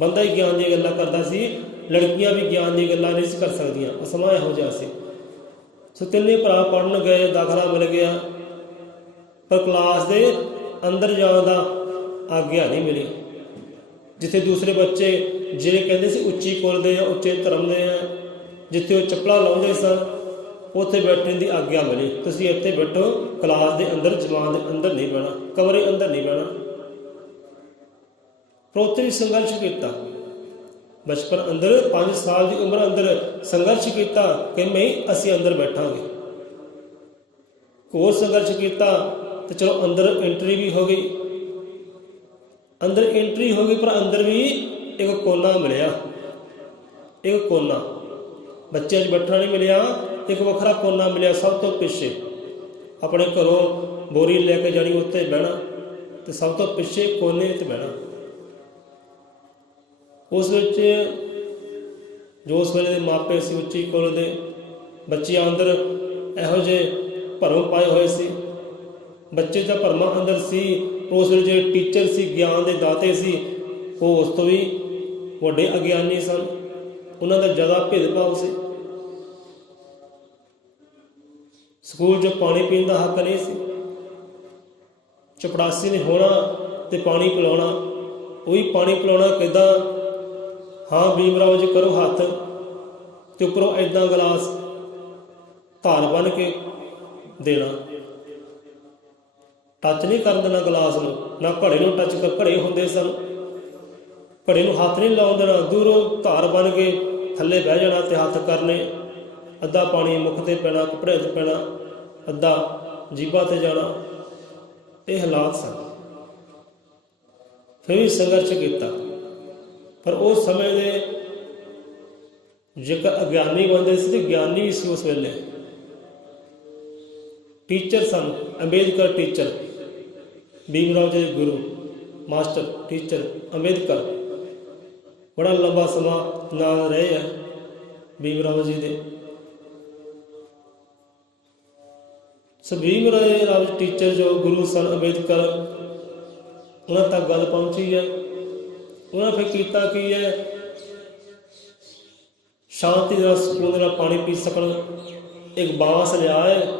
ਬੰਦਾ ਹੀ ਗਿਆਨ ਦੀਆਂ ਗੱਲਾਂ ਕਰਦਾ ਸੀ। ਲੜਕੀਆਂ ਵੀ ਗਿਆਨ ਦੀਆਂ ਗੱਲਾਂ ਨਹੀਂ ਸੀ ਕਰ ਸਕਦੀਆਂ। ਉਹ ਸਮਾਂ ਇਹੋ ਜਿਹਾ ਸੀ। ਸੋ ਤਿੰਨੇ ਭਰਾ ਪੜ੍ਹਨ ਗਏ, ਦਾਖਲਾ ਮਿਲ ਗਿਆ, ਪਰ ਕਲਾਸ ਦੇ ਅੰਦਰ ਜਾਣ ਦਾ ਆਗਿਆ ਨਹੀਂ ਮਿਲੀ। ਜਿੱਥੇ ਦੂਸਰੇ ਬੱਚੇ ਜਿਹੜੇ ਕਹਿੰਦੇ ਸੀ ਉੱਚੀ ਕੁਲ ਦੇ ਆ, ਉੱਚੇ ਧਰਮ ਦੇ ਆ, ਜਿੱਥੇ ਉਹ ਚੱਪਲਾਂ ਲਾਉਂਦੇ ਸਨ, ਉੱਥੇ ਬੈਠਣ ਦੀ ਆਗਿਆ ਮਿਲੀ। ਤੁਸੀਂ ਇੱਥੇ ਬੈਠੋ, ਕਲਾਸ ਦੇ ਅੰਦਰ, ਜਮਾਤ ਦੇ ਅੰਦਰ ਨਹੀਂ ਬਹਿਣਾ, ਕਮਰੇ ਅੰਦਰ ਨਹੀਂ ਬਹਿਣਾ। ਪਰ ਉੱਥੇ ਵੀ ਸੰਘਰਸ਼ ਕੀਤਾ। ਬਚਪਨ ਅੰਦਰ 5 ਸਾਲ ਦੀ ਉਮਰ ਅੰਦਰ ਸੰਘਰਸ਼ ਕੀਤਾ ਕਿ ਨਹੀਂ, ਅਸੀਂ ਅੰਦਰ ਬੈਠਾਂਗੇ। ਹੋਰ ਸੰਘਰਸ਼ ਕੀਤਾ ਤੇ ਚਲੋ ਅੰਦਰ ਐਂਟਰੀ ਵੀ ਹੋ ਗਈ। ਅੰਦਰ ਐਂਟਰੀ ਹੋ ਗਈ, ਪਰ ਅੰਦਰ ਵੀ ਇੱਕ ਕੋਨਾ ਮਿਲਿਆ। ਇੱਕ ਕੋਨਾ ਬੱਚਿਆਂ 'ਚ ਬੈਠਣਾ ਨਹੀਂ ਮਿਲਿਆ, ਇੱਕ ਵੱਖਰਾ ਕੋਨਾ ਮਿਲਿਆ ਸਭ ਤੋਂ ਪਿੱਛੇ। ਆਪਣੇ ਘਰੋਂ ਬੋਰੀ ਲੈ ਕੇ ਜਾਣੀ, ਉੱਥੇ ਬਹਿਣਾ ਤੇ ਸਭ ਤੋਂ ਪਿੱਛੇ ਕੋਨੇ 'ਤੇ ਬਹਿਣਾ। ਉਸ ਵਿੱਚ ਜੋ ਉਸ ਵੇਲੇ ਦੇ ਮਾਪੇ ਸੀ ਉੱਚੀ ਕੁਲ ਦੇ, ਬੱਚਿਆਂ ਅੰਦਰ ਇਹੋ ਜਿਹੇ ਭਰਮ ਪਾਏ ਹੋਏ ਸੀ। ਬੱਚੇ ਤਾਂ ਭਰਮਾਂ ਅੰਦਰ ਸੀ। ਉਸ ਵੇਲੇ ਜਿਹੜੇ ਟੀਚਰ ਸੀ, ਗਿਆਨ ਦੇ ਦਾਤੇ ਸੀ, ਉਹ ਉਸ ਤੋਂ ਵੀ ਵੱਡੇ ਅਗਿਆਨੀ ਸਨ। ਉਹਨਾਂ ਦਾ ਜ਼ਿਆਦਾ ਭੇਦਭਾਵ ਸੀ। ਸਕੂਲ 'ਚ ਪਾਣੀ ਪੀਣ ਦਾ ਹੱਕ ਨਹੀਂ ਸੀ। ਚਪੜਾਸੀ ਨੇ ਹੋਣਾ ਤੇ ਪਾਣੀ ਪਿਲਾਉਣਾ। ਉਹੀ ਪਾਣੀ ਪਿਲਾਉਣਾ ਕਿੱਦਾਂ? ਹਾਂ ਭੀਮ ਰਾਓ ਜੀ ਕਰੋ ਹੱਥ, ਤੇ ਉੱਪਰੋਂ ਇੱਦਾਂ ਗਲਾਸ ਧਾਰ ਬਣ ਕੇ ਦੇਣਾ। ਟੱਚ ਨਹੀਂ ਕਰਨ ਦੇਣਾ ਗਲਾਸ ਨੂੰ, ਨਾ ਘੜੇ ਨੂੰ ਟੱਚ ਕਰ। ਘੜੇ ਹੁੰਦੇ ਸਨ, ਘੜੇ ਨੂੰ ਹੱਥ ਨਹੀਂ ਲਾਉਣ ਦੇਣਾ। ਦੂਰੋਂ ਧਾਰ ਬਣ ਕੇ ਥੱਲੇ ਬਹਿ ਜਾਣਾ ਤੇ ਹੱਥ ਕਰਨੇ। ਅੱਧਾ ਪਾਣੀ ਮੁੱਖ 'ਤੇ ਪੈਣਾ, ਕੱਪੜੇ 'ਤੇ ਪੈਣਾ, ਅੱਧਾ ਜੀਭਾਂ 'ਤੇ ਜਾਣਾ। ਇਹ ਹਾਲਾਤ ਸਨ। ਫਿਰ ਵੀ ਸੰਘਰਸ਼ ਕੀਤਾ, ਪਰ ਉਸ ਸਮੇਂ ਦੇ ਜੇਕਰ ਅਗਿਆਨੀ ਬਣਦੇ ਸੀ ਤੇ ਗਿਆਨੀ ਵੀ ਸੀ। ਉਸ ਵੇਲੇ ਟੀਚਰ ਸਨ, ਅੰਬੇਦਕਰ ਟੀਚਰ, ਭੀਮ ਰਾਓ ਜੀ ਗੁਰੂ ਮਾਸਟਰ ਟੀਚਰ ਅੰਬੇਦਕਰ। ਬੜਾ ਲੰਬਾ ਸਮਾਂ ਨਾਲ ਰਹੇ ਆ ਭੀਮ ਰਾਓ ਜੀ ਦੇ। ਸੋ ਭੀਮ ਰਾਓ ਟੀਚਰ ਜੋ ਗੁਰੂ ਸਨ ਅੰਬੇਦਕਰ, ਉਹਨਾਂ ਤੱਕ ਗੱਲ ਪਹੁੰਚੀ ਹੈ। ਉਹਨਾਂ ਫਿਰ ਕੀਤਾ ਕੀ ਹੈ, ਸ਼ਾਂਤੀ ਨਾਲ ਸਕੂਨ ਨਾਲ ਪਾਣੀ ਪੀ ਸਕਣ। ਇੱਕ ਬਾਂਸ ਲਿਆ ਹੈ,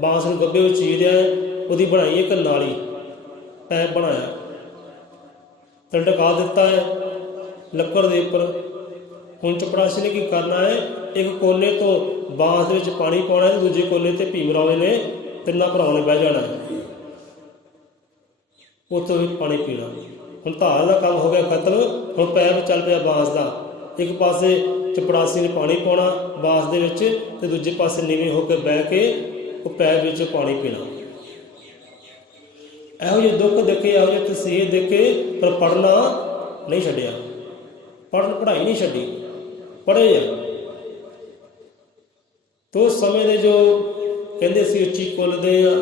ਬਾਂਸ ਨੂੰ ਗੱਭੇ ਵਿੱਚ ਚੀਰਿਆ, ਉਹਦੀ ਬਣਾਈ ਇੱਕ ਨਾਲੀ, ਪੈਪ ਬਣਾਇਆ, ਤੇ ਢਕਾ ਦਿੱਤਾ ਹੈ ਲੱਕੜ ਦੇ ਉੱਪਰ। ਹੁਣ ਚਪੜਾਸੀ ਨੇ ਕੀ ਕਰਨਾ ਹੈ, ਇੱਕ ਕੋਨੇ ਤੋਂ ਬਾਂਸ ਦੇ ਵਿੱਚ ਪਾਣੀ ਪਾਉਣਾ ਹੈ, ਦੂਜੇ ਕੋਨੇ 'ਤੇ ਭੀਮ ਰਾਓ ਨੇ ਤਿੰਨਾਂ ਭਰਾਵਾਂ ਨੇ ਬਹਿ ਜਾਣਾ ਹੈ, ਉੱਥੋਂ ਵੀ ਪਾਣੀ ਪੀਣਾ। ਹੁਣ ਧਾਰ ਦਾ ਕੰਮ ਹੋ ਗਿਆ ਖਤਮ। ਹੁਣ ਪੈਪ ਚੱਲ ਪਿਆ ਬਾਂਸ ਦਾ। ਇੱਕ ਪਾਸੇ ਚਪੜਾਸੀ ਨੇ ਪਾਣੀ ਪਾਉਣਾ ਬਾਂਸ ਦੇ ਵਿੱਚ, ਤੇ ਦੂਜੇ ਪਾਸੇ ਨੀਵੇਂ ਹੋ ਕੇ ਬਹਿ ਕੇ ਉਹ ਪੈਪ ਵਿੱਚ ਪਾਣੀ ਪੀਣਾ। ਇਹੋ ਜਿਹੇ ਦੁੱਖ ਦੇਖੇ, ਇਹੋ ਜਿਹੇ ਤਸੀਹੇ ਦੇਖੇ, ਪਰ ਪੜ੍ਹਨਾ ਨਹੀਂ ਛੱਡਿਆ। ਪੜ੍ਹਾਈ ਨਹੀਂ ਛੱਡੀ, ਪੜ੍ਹੇ ਆ। ਤੋ ਉਸ ਸਮੇਂ ਦੇ ਜੋ ਕਹਿੰਦੇ ਸੀ ਉੱਚੀ ਕੁਲ ਦੇ ਆ,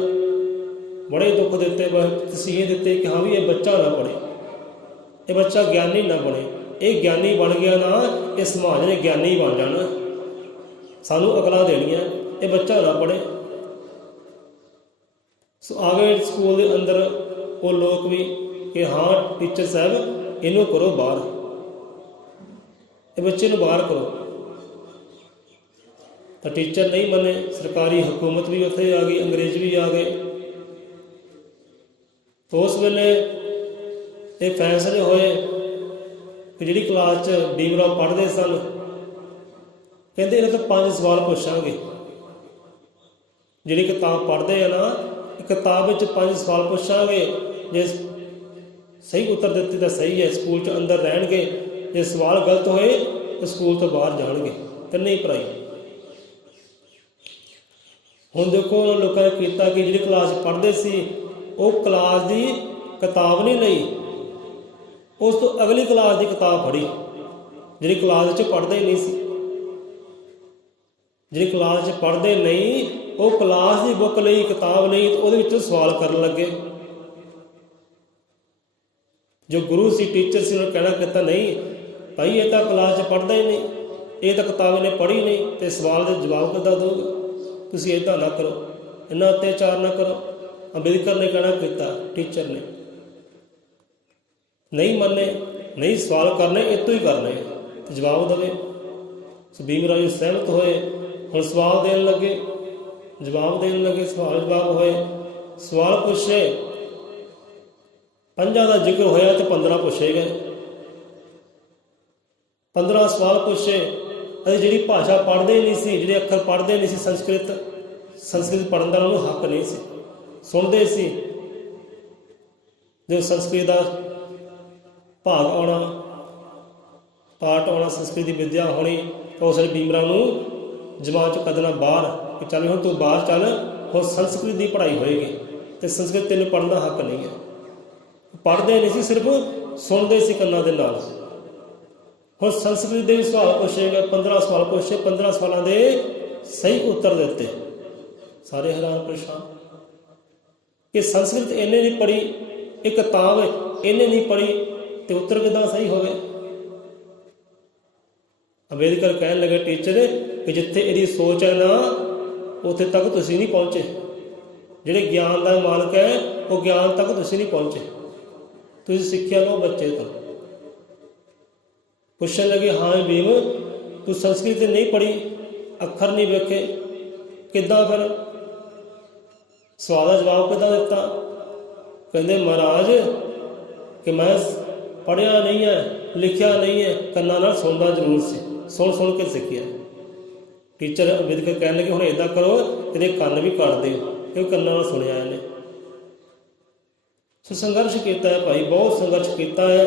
ਬੜੇ ਦੁੱਖ ਦਿੱਤੇ, ਤਸੀਹੇ ਦਿੱਤੇ ਕਿ ਹਾਂ ਵੀ ਇਹ ਬੱਚਾ ਨਾ ਪੜ੍ਹੇ, ਇਹ ਬੱਚਾ ਗਿਆਨੀ ਨਾ ਬਣੇ। ਇਹ ਗਿਆਨੀ ਬਣ ਗਿਆ ਨਾ, ਇਹ ਸਮਾਜ ਨੇ ਗਿਆਨੀ ਬਣ ਜਾਣਾ, ਸਾਨੂੰ ਅਕਲਾਂ ਦੇਣੀਆਂ। ਇਹ ਬੱਚਾ ਨਾ ਪੜ੍ਹੇ। ਸੋ ਆ ਗਏ ਸਕੂਲ ਦੇ ਅੰਦਰ ਉਹ ਲੋਕ ਵੀ ਕਿ ਹਾਂ ਟੀਚਰ ਸਾਹਿਬ ਇਹਨੂੰ ਕਰੋ ਬਾਹਰ, ਇਹ ਬੱਚੇ ਨੂੰ ਬਾਹਰ ਕਰੋ। ਤਾਂ ਟੀਚਰ ਨਹੀਂ ਮੰਨੇ। ਸਰਕਾਰੀ ਹਕੂਮਤ ਵੀ ਉੱਥੇ ਆ ਗਈ, ਅੰਗਰੇਜ਼ ਵੀ ਆ ਗਏ। ਤਾਂ ਉਸ ਵੇਲੇ ਇਹ ਫੈਸਲੇ ਹੋਏ ਕਿ ਜਿਹੜੀ ਕਲਾਸ 'ਚ ਭੀਮ ਰਾਓ ਪੜ੍ਹਦੇ ਸਨ, ਕਹਿੰਦੇ ਇਹਨਾਂ ਤੋਂ 5 ਸਵਾਲ ਪੁੱਛਾਂਗੇ। ਜਿਹੜੀ ਕਿਤਾਬ ਪੜ੍ਹਦੇ ਆ ਨਾ, ਕਿਤਾਬ ਵਿੱਚ 5 ਸਵਾਲ ਪੁੱਛਾਂਗੇ। ਜੇ ਸਹੀ ਉੱਤਰ ਦਿੱਤੇ ਤਾਂ ਸਹੀ ਹੈ, ਸਕੂਲ 'ਚ ਅੰਦਰ ਰਹਿਣਗੇ। ਜੇ ਸਵਾਲ ਗਲਤ ਹੋਏ ਤਾਂ ਸਕੂਲ ਤੋਂ ਬਾਹਰ ਜਾਣਗੇ। ਤਿੰਨੇ ਹੀ ਪੜ੍ਹਾਈ। ਹੁਣ ਦੇਖੋ ਉਹਨਾਂ ਲੋਕਾਂ ਨੇ ਕੀਤਾ ਕਿ ਜਿਹੜੀ ਕਲਾਸ ਪੜ੍ਹਦੇ ਸੀ, ਉਹ ਕਲਾਸ ਦੀ ਕਿਤਾਬ ਨਹੀਂ ਲਈ, ਉਸ ਤੋਂ ਅਗਲੀ ਕਲਾਸ ਦੀ ਕਿਤਾਬ ਪੜ੍ਹੀ, ਜਿਹੜੀ ਕਲਾਸ ਵਿੱਚ ਪੜ੍ਹਦੇ ਹੀ ਨਹੀਂ ਸੀ। ਜਿਹੜੀ ਕਲਾਸ 'ਚ ਪੜ੍ਹਦੇ ਨਹੀਂ, ਉਹ ਕਲਾਸ ਦੀ ਬੁੱਕ ਲਈ, ਕਿਤਾਬ ਲਈ, ਤੇ ਉਹਦੇ ਵਿੱਚੋਂ ਸਵਾਲ ਕਰਨ ਲੱਗੇ। ਜੋ ਗੁਰੂ ਸੀ, ਟੀਚਰ ਸੀ, ਉਹਨੂੰ ਕਹਿਣਾ ਕੀਤਾ ਨਹੀਂ ਭਾਈ ਇਹ ਤਾਂ ਕਲਾਸ 'ਚ ਪੜ੍ਹਦਾ ਹੀ ਨਹੀਂ, ਇਹ ਤਾਂ ਕਿਤਾਬ ਇਹਨੇ ਪੜ੍ਹੀ ਨਹੀਂ, ਅਤੇ ਸਵਾਲ ਦੇ ਜਵਾਬ ਕਿੱਦਾਂ ਦਿਓਗੇ? ਤੁਸੀਂ ਇੱਦਾਂ ਨਾ ਕਰੋ, ਇੰਨਾ ਅਤਿਆਚਾਰ ਨਾ ਕਰੋ। ਅੰਬੇਦਕਰ ਨੇ ਕਹਿਣਾ ਕੀਤਾ, ਟੀਚਰ ਨੇ ਨਹੀਂ ਮੰਨੇ, ਨਹੀਂ ਸਵਾਲ ਕਰਨੇ ਇੱਥੋਂ ਹੀ ਕਰਨੇ ਅਤੇ ਜਵਾਬ ਦੇਵੇ। ਸੋ ਭੀਮ ਰਾਓ ਜੀ ਸਹਿਮਤ ਹੋਏ। ਹੁਣ ਸਵਾਲ ਦੇਣ ਲੱਗੇ, ਜਵਾਬ ਦੇਣ ਲੱਗੇ, ਸਵਾਲ ਜਵਾਬ ਹੋਏ। ਸਵਾਲ ਪੁੱਛੇ, 5 ਦਾ ਜ਼ਿਕਰ ਹੋਇਆ ਅਤੇ 15 ਪੁੱਛੇ ਗਏ। 15 ਸਵਾਲ ਪੁੱਛੇ। ਅਸੀਂ ਜਿਹੜੀ ਭਾਸ਼ਾ ਪੜ੍ਹਦੇ ਨਹੀਂ ਸੀ, ਜਿਹੜੇ ਅੱਖਰ ਪੜ੍ਹਦੇ ਨਹੀਂ ਸੀ, ਸੰਸਕ੍ਰਿਤ ਪੜ੍ਹਨ ਦਾ ਉਹਨੂੰ ਹੱਕ ਨਹੀਂ ਸੀ। ਸੁਣਦੇ ਸੀ, ਜੋ ਸੰਸਕ੍ਰਿਤ ਦਾ ਭਾਗ ਆਉਣਾ, ਪਾਠ ਆਉਣਾ, ਸੰਸਕ੍ਰਿਤ ਦੀ ਵਿੱਦਿਆ ਹੋਣੀ, ਤਾਂ ਉਸ ਵੇਲੇ ਭੀਮ ਰਾਓ ਨੂੰ ਜਮਾਤ 'ਚ ਕੱਢਣਾ ਬਾਹਰ, ਕਿ ਚੱਲ ਹੁਣ ਤੂੰ ਬਾਹਰ ਚੱਲ, ਹੁਣ ਸੰਸਕ੍ਰਿਤ ਦੀ ਪੜ੍ਹਾਈ ਹੋਏਗੀ ਅਤੇ ਸੰਸਕ੍ਰਿਤ ਤੈਨੂੰ ਪੜ੍ਹਨ ਦਾ ਹੱਕ ਨਹੀਂ ਹੈ। ਪੜ੍ਹਦੇ ਨਹੀਂ ਸੀ, ਸਿਰਫ ਸੁਣਦੇ ਸੀ ਕੰਨਾਂ ਦੇ ਨਾਲ। ਹੁਣ ਸੰਸਕ੍ਰਿਤ ਦੇ ਵੀ ਸਵਾਲ ਪੁੱਛੇ ਗਏ, 15 ਸਵਾਲ ਪੁੱਛੇ। 15 ਸਵਾਲਾਂ ਦੇ ਸਹੀ ਉੱਤਰ ਦਿੱਤੇ। ਸਾਰੇ ਹੈਰਾਨ ਪਰੇਸ਼ਾਨ ਕਿ ਸੰਸਕ੍ਰਿਤ ਇਹਨੇ ਨਹੀਂ ਪੜ੍ਹੀ, ਇਹ ਕਿਤਾਬ ਇਹਨੇ ਨਹੀਂ ਪੜ੍ਹੀ, ਅਤੇ ਉੱਤਰ ਕਿੱਦਾਂ ਸਹੀ ਹੋਵੇ? ਅੰਬੇਦਕਰ ਕਹਿਣ ਲੱਗੇ ਟੀਚਰ ਕਿ ਜਿੱਥੇ ਇਹਦੀ ਸੋਚ ਹੈ ਨਾ, ਉੱਥੇ ਤੱਕ ਤੁਸੀਂ ਨਹੀਂ ਪਹੁੰਚੇ। ਜਿਹੜੇ ਗਿਆਨ ਦਾ ਮਾਲਕ ਹੈ, ਉਹ ਗਿਆਨ ਤੱਕ ਤੁਸੀਂ ਨਹੀਂ ਪਹੁੰਚੇ। ਤੁਸੀਂ ਸਿੱਖਿਆ ਲਓ ਬੱਚੇ ਤੋਂ। ਪੁੱਛਣ ਲੱਗੇ, ਹਾਂ ਭੀਮ ਤੂੰ ਸੰਸਕ੍ਰਿਤ ਨਹੀਂ ਪੜ੍ਹੀ, ਅੱਖਰ ਨਹੀਂ ਵੇਖੇ, ਕਿੱਦਾਂ ਫਿਰ ਸਵਾਲ ਦਾ ਜਵਾਬ ਕਿੱਦਾਂ ਦਿੱਤਾ? ਕਹਿੰਦੇ ਮਹਾਰਾਜ ਕਿ ਮੈਂ ਪੜ੍ਹਿਆ ਨਹੀਂ ਹੈ, ਲਿਖਿਆ ਨਹੀਂ ਹੈ, ਕੰਨਾਂ ਨਾਲ ਸੁਣਦਾ ਜ਼ਰੂਰ ਸੀ, ਸੁਣ ਕੇ ਸਿੱਖਿਆ। ਟੀਚਰ ਅੰਬੇਦਕਰ ਕਹਿਣ ਲੱਗੇ ਹੁਣ ਇੱਦਾਂ ਕਰੋ, ਇਹਦੇ ਕੰਨ ਵੀ ਕੱਢ ਦਿਓ, ਕਿਉਂ ਕੰਨਾਂ ਨਾਲ ਸੁਣਿਆ ਇਹਨੇ। ਸੋ ਸੰਘਰਸ਼ ਕੀਤਾ ਹੈ ਭਾਈ, ਬਹੁਤ ਸੰਘਰਸ਼ ਕੀਤਾ ਹੈ।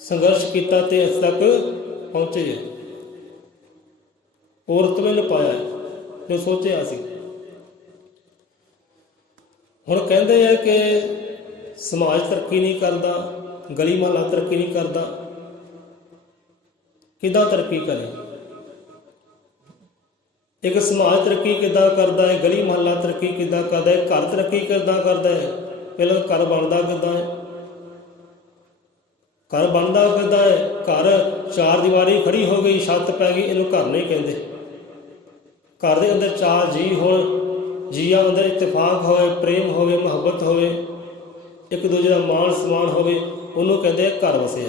ਸੰਘਰਸ਼ ਕੀਤਾ ਤੇ ਇਸ ਤੱਕ ਪਹੁੰਚੇ ਹੈ। ਔਰਤ ਨੇ ਪਾਇਆ ਜੋ ਸੋਚਿਆ ਸੀ। ਹੁਣ ਕਹਿੰਦੇ ਆ ਕਿ ਸਮਾਜ ਤਰੱਕੀ ਨਹੀਂ ਕਰਦਾ, ਗਲੀ ਮੁਹੱਲਾ ਤਰੱਕੀ ਨਹੀਂ ਕਰਦਾ। ਕਿੱਦਾਂ ਤਰੱਕੀ ਕਰੇ? ਇੱਕ ਸਮਾਜ ਤਰੱਕੀ ਕਿੱਦਾਂ ਕਰਦਾ ਹੈ, ਗਲੀ ਮੁਹੱਲਾ ਤਰੱਕੀ ਕਿੱਦਾਂ ਕਰਦਾ ਹੈ, ਘਰ ਤਰੱਕੀ ਕਿੱਦਾਂ ਕਰਦਾ ਹੈ? ਪਹਿਲਾਂ ਘਰ ਬਣਦਾ ਕਿੱਦਾਂ ਹੈ? ਘਰ ਬਣਦਾ ਕਿੱਦਾਂ ਹੈ? ਘਰ ਚਾਰ ਦੀਵਾਰੀ ਖੜੀ ਹੋ ਗਈ, ਛੱਤ ਪੈ ਗਈ, ਇਹਨੂੰ ਘਰ ਨਹੀਂ ਕਹਿੰਦੇ। ਘਰ ਦੇ ਅੰਦਰ 4 ਜੀ ਹੋਣ, ਜੀਆਂ ਅੰਦਰ ਇਤਫਾਕ ਹੋਵੇ, ਪ੍ਰੇਮ ਹੋਵੇ, ਮੁਹੱਬਤ ਹੋਵੇ, ਇੱਕ ਦੂਜੇ ਦਾ ਮਾਣ ਸਨਮਾਨ ਹੋਵੇ, ਉਹਨੂੰ ਕਹਿੰਦੇ ਘਰ ਵਸਿਆ।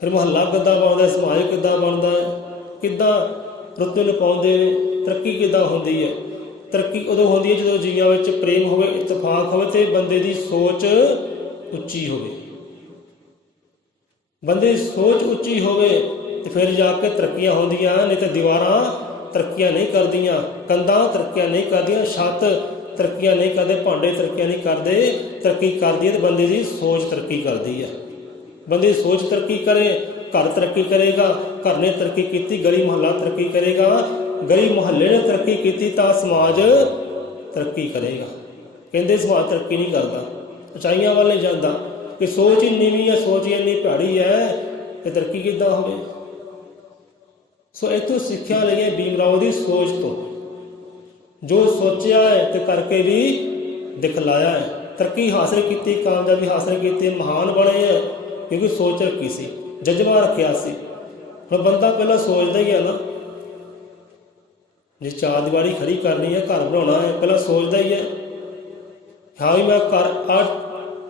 ਫਿਰ ਮੁਹੱਲਾ ਕਿੱਦਾਂ ਬਣਦਾ, ਸਮਾਜ ਕਿੱਦਾਂ ਬਣਦਾ ਹੈ, ਕਿੱਦਾਂ ਰੁਤਬੇ ਨੂੰ ਪਾਉਂਦੇ ਨੇ, ਤਰੱਕੀ ਕਿੱਦਾਂ ਹੁੰਦੀ ਹੈ? ਤਰੱਕੀ ਉਦੋਂ ਹੁੰਦੀ ਹੈ ਜਦੋਂ ਜੀਆਂ ਵਿੱਚ ਪ੍ਰੇਮ ਹੋਵੇ, ਇਤਫਾਕ ਹੋਵੇ ਅਤੇ ਬੰਦੇ ਦੀ ਸੋਚ ਉੱਚੀ ਹੋਵੇ। ਬੰਦੇ ਦੀ ਸੋਚ ਉੱਚੀ ਹੋਵੇ ਅਤੇ ਫਿਰ ਜਾ ਕੇ ਤਰੱਕੀਆਂ ਹੁੰਦੀਆਂ, ਨਹੀਂ ਤਾਂ ਦੀਵਾਰਾਂ ਤਰੱਕੀਆਂ ਨਹੀਂ ਕਰਦੀਆਂ, ਕੰਧਾਂ ਤਰੱਕੀਆਂ ਨਹੀਂ ਕਰਦੀਆਂ, ਛੱਤ ਤਰੱਕੀਆਂ ਨਹੀਂ ਕਰਦੇ, ਭਾਂਡੇ ਤਰੱਕੀਆਂ ਨਹੀਂ ਕਰਦੇ। ਤਰੱਕੀ ਕਰਦੀ ਹੈ ਅਤੇ ਬੰਦੇ ਦੀ ਸੋਚ ਤਰੱਕੀ ਕਰਦੀ ਹੈ। ਬੰਦੇ ਦੀ ਸੋਚ ਤਰੱਕੀ ਕਰੇ, ਘਰ ਤਰੱਕੀ ਕਰੇਗਾ। ਘਰ ਨੇ ਤਰੱਕੀ ਕੀਤੀ, ਗਲੀ ਮੁਹੱਲਾ ਤਰੱਕੀ ਕਰੇਗਾ। ਗਲੀ ਮੁਹੱਲੇ ਨੇ ਤਰੱਕੀ ਕੀਤੀ ਤਾਂ ਸਮਾਜ ਤਰੱਕੀ ਕਰੇਗਾ। ਕਹਿੰਦੇ ਸਮਾਜ ਤਰੱਕੀ ਨਹੀਂ ਕਰਦਾ, ਉਚਾਈਆਂ ਵੱਲ ਨਹੀਂ ਜਾਂਦਾ, ਕਿ ਸੋਚ ਹੀ ਨੀਵੀਂ ਹੈ, ਸੋਚ ਹੀ ਇੰਨੀ ਭੈੜੀ ਹੈ, ਤੇ ਤਰੱਕੀ ਕਿੱਦਾਂ ਹੋਵੇ? ਸੋ ਇੱਥੋਂ ਸਿੱਖਿਆ ਲਈਏ ਭੀਮ ਰਾਓ ਦੀ ਸੋਚ ਤੋਂ। ਜੋ ਸੋਚਿਆ ਹੈ ਤੇ ਕਰਕੇ ਵੀ ਦਿਖਲਾਇਆ ਹੈ। ਤਰੱਕੀ ਹਾਸਿਲ ਕੀਤੀ, ਕਾਮਯਾਬੀ ਹਾਸਿਲ ਕੀਤੀ, ਮਹਾਨ ਬਣੇ ਹੈ, ਕਿਉਂਕਿ ਸੋਚ ਰੱਖੀ ਸੀ, ਜਜ਼ਬਾ ਰੱਖਿਆ ਸੀ। ਹੁਣ ਬੰਦਾ ਪਹਿਲਾਂ ਸੋਚਦਾ ਹੀ ਹੈ ਨਾ, ਜੇ 4 ਦੀਵਾਰੀ ਖੜੀ ਕਰਨੀ ਹੈ, ਘਰ ਬਣਾਉਣਾ ਹੈ, ਪਹਿਲਾਂ ਸੋਚਦਾ ਹੀ ਹੈ, ਹਾਂ ਵੀ ਮੈਂ ਘਰ ਆਹ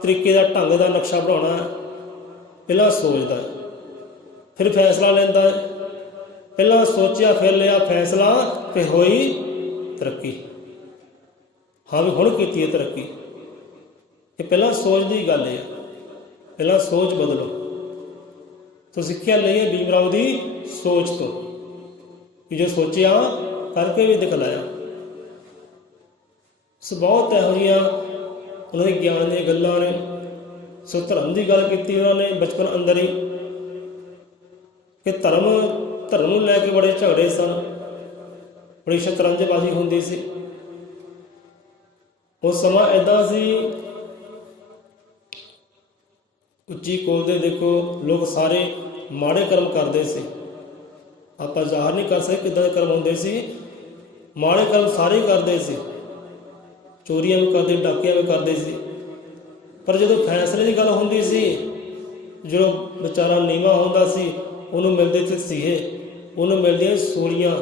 ਤਰੀਕੇ ਦਾ, ਢੰਗ ਦਾ ਨਕਸ਼ਾ ਬਣਾਉਣਾ ਹੈ। ਪਹਿਲਾਂ ਸੋਚਦਾ ਹੈ, ਫਿਰ ਫੈਸਲਾ ਲੈਂਦਾ ਹੈ। ਪਹਿਲਾਂ ਸੋਚਿਆ, ਫਿਰ ਲਿਆ ਫੈਸਲਾ, ਫਿਰ ਹੋਈ ਤਰੱਕੀ। ਹਾਂ ਵੀ ਹੁਣ ਕੀਤੀ ਹੈ ਤਰੱਕੀ। ਇਹ ਪਹਿਲਾਂ ਸੋਚ ਦੀ ਗੱਲ ਹੈ, ਪਹਿਲਾਂ ਸੋਚ ਬਦਲੋ। ਸੋ ਸਿੱਖਿਆ ਲਈਏ ਭੀਮ ਰਾਓ ਦੀ ਸੋਚ ਤੋਂ, ਕਿ ਜੋ ਸੋਚਿਆ ਕਰਕੇ ਵੀ ਦਿਖਲਾਇਆ। ਸੋ ਬਹੁਤ ਇਹੋ ਜਿਹੀਆਂ ਉਹਨਾਂ ਦੇ ਗਿਆਨ ਦੀਆਂ ਗੱਲਾਂ ਨੇ। ਸੋ ਧਰਮ ਦੀ ਗੱਲ ਕੀਤੀ ਉਹਨਾਂ ਨੇ ਬਚਪਨ ਅੰਦਰ ਹੀ, ਕਿ ਧਰਮ ਨੂੰ ਲੈ ਕੇ ਬੜੇ ਝਗੜੇ ਸਨ, ਬੜੀ ਸ਼ਤਰੰਜਬਾਜ਼ੀ ਹੁੰਦੀ ਸੀ। ਉਹ ਸਮਾਂ ਇੱਦਾਂ ਸੀ, ਉੱਚੀ ਕੋਲ ਦੇ ਦੇਖੋ ਲੋਕ ਸਾਰੇ ਮਾੜੇ ਕਰਮ ਕਰਦੇ ਸੀ, ਆਪਾਂ ਜ਼ਾਹਰ ਨਹੀਂ ਕਰ ਸਕਦੇ ਕਿੱਦਾਂ ਦੇ ਕਰਮ ਹੁੰਦੇ ਸੀ। ਮਾੜੇ ਕਰਮ ਸਾਰੇ ਹੀ ਕਰਦੇ ਸੀ, ਚੋਰੀਆਂ ਵੀ ਕਰਦੇ, ਡਾਕਿਆਂ ਵੀ ਕਰਦੇ ਸੀ। ਪਰ ਜਦੋਂ ਫੈਸਲੇ ਦੀ ਗੱਲ ਹੁੰਦੀ ਸੀ, ਜਦੋਂ ਵਿਚਾਰਾ ਨੀਵਾਂ ਹੁੰਦਾ ਸੀ ਉਹਨੂੰ ਮਿਲਦੇ ਤੇ ਸੀਗੇ, ਉਹਨੂੰ ਮਿਲਦੀਆਂ ਸੂਲੀਆਂ।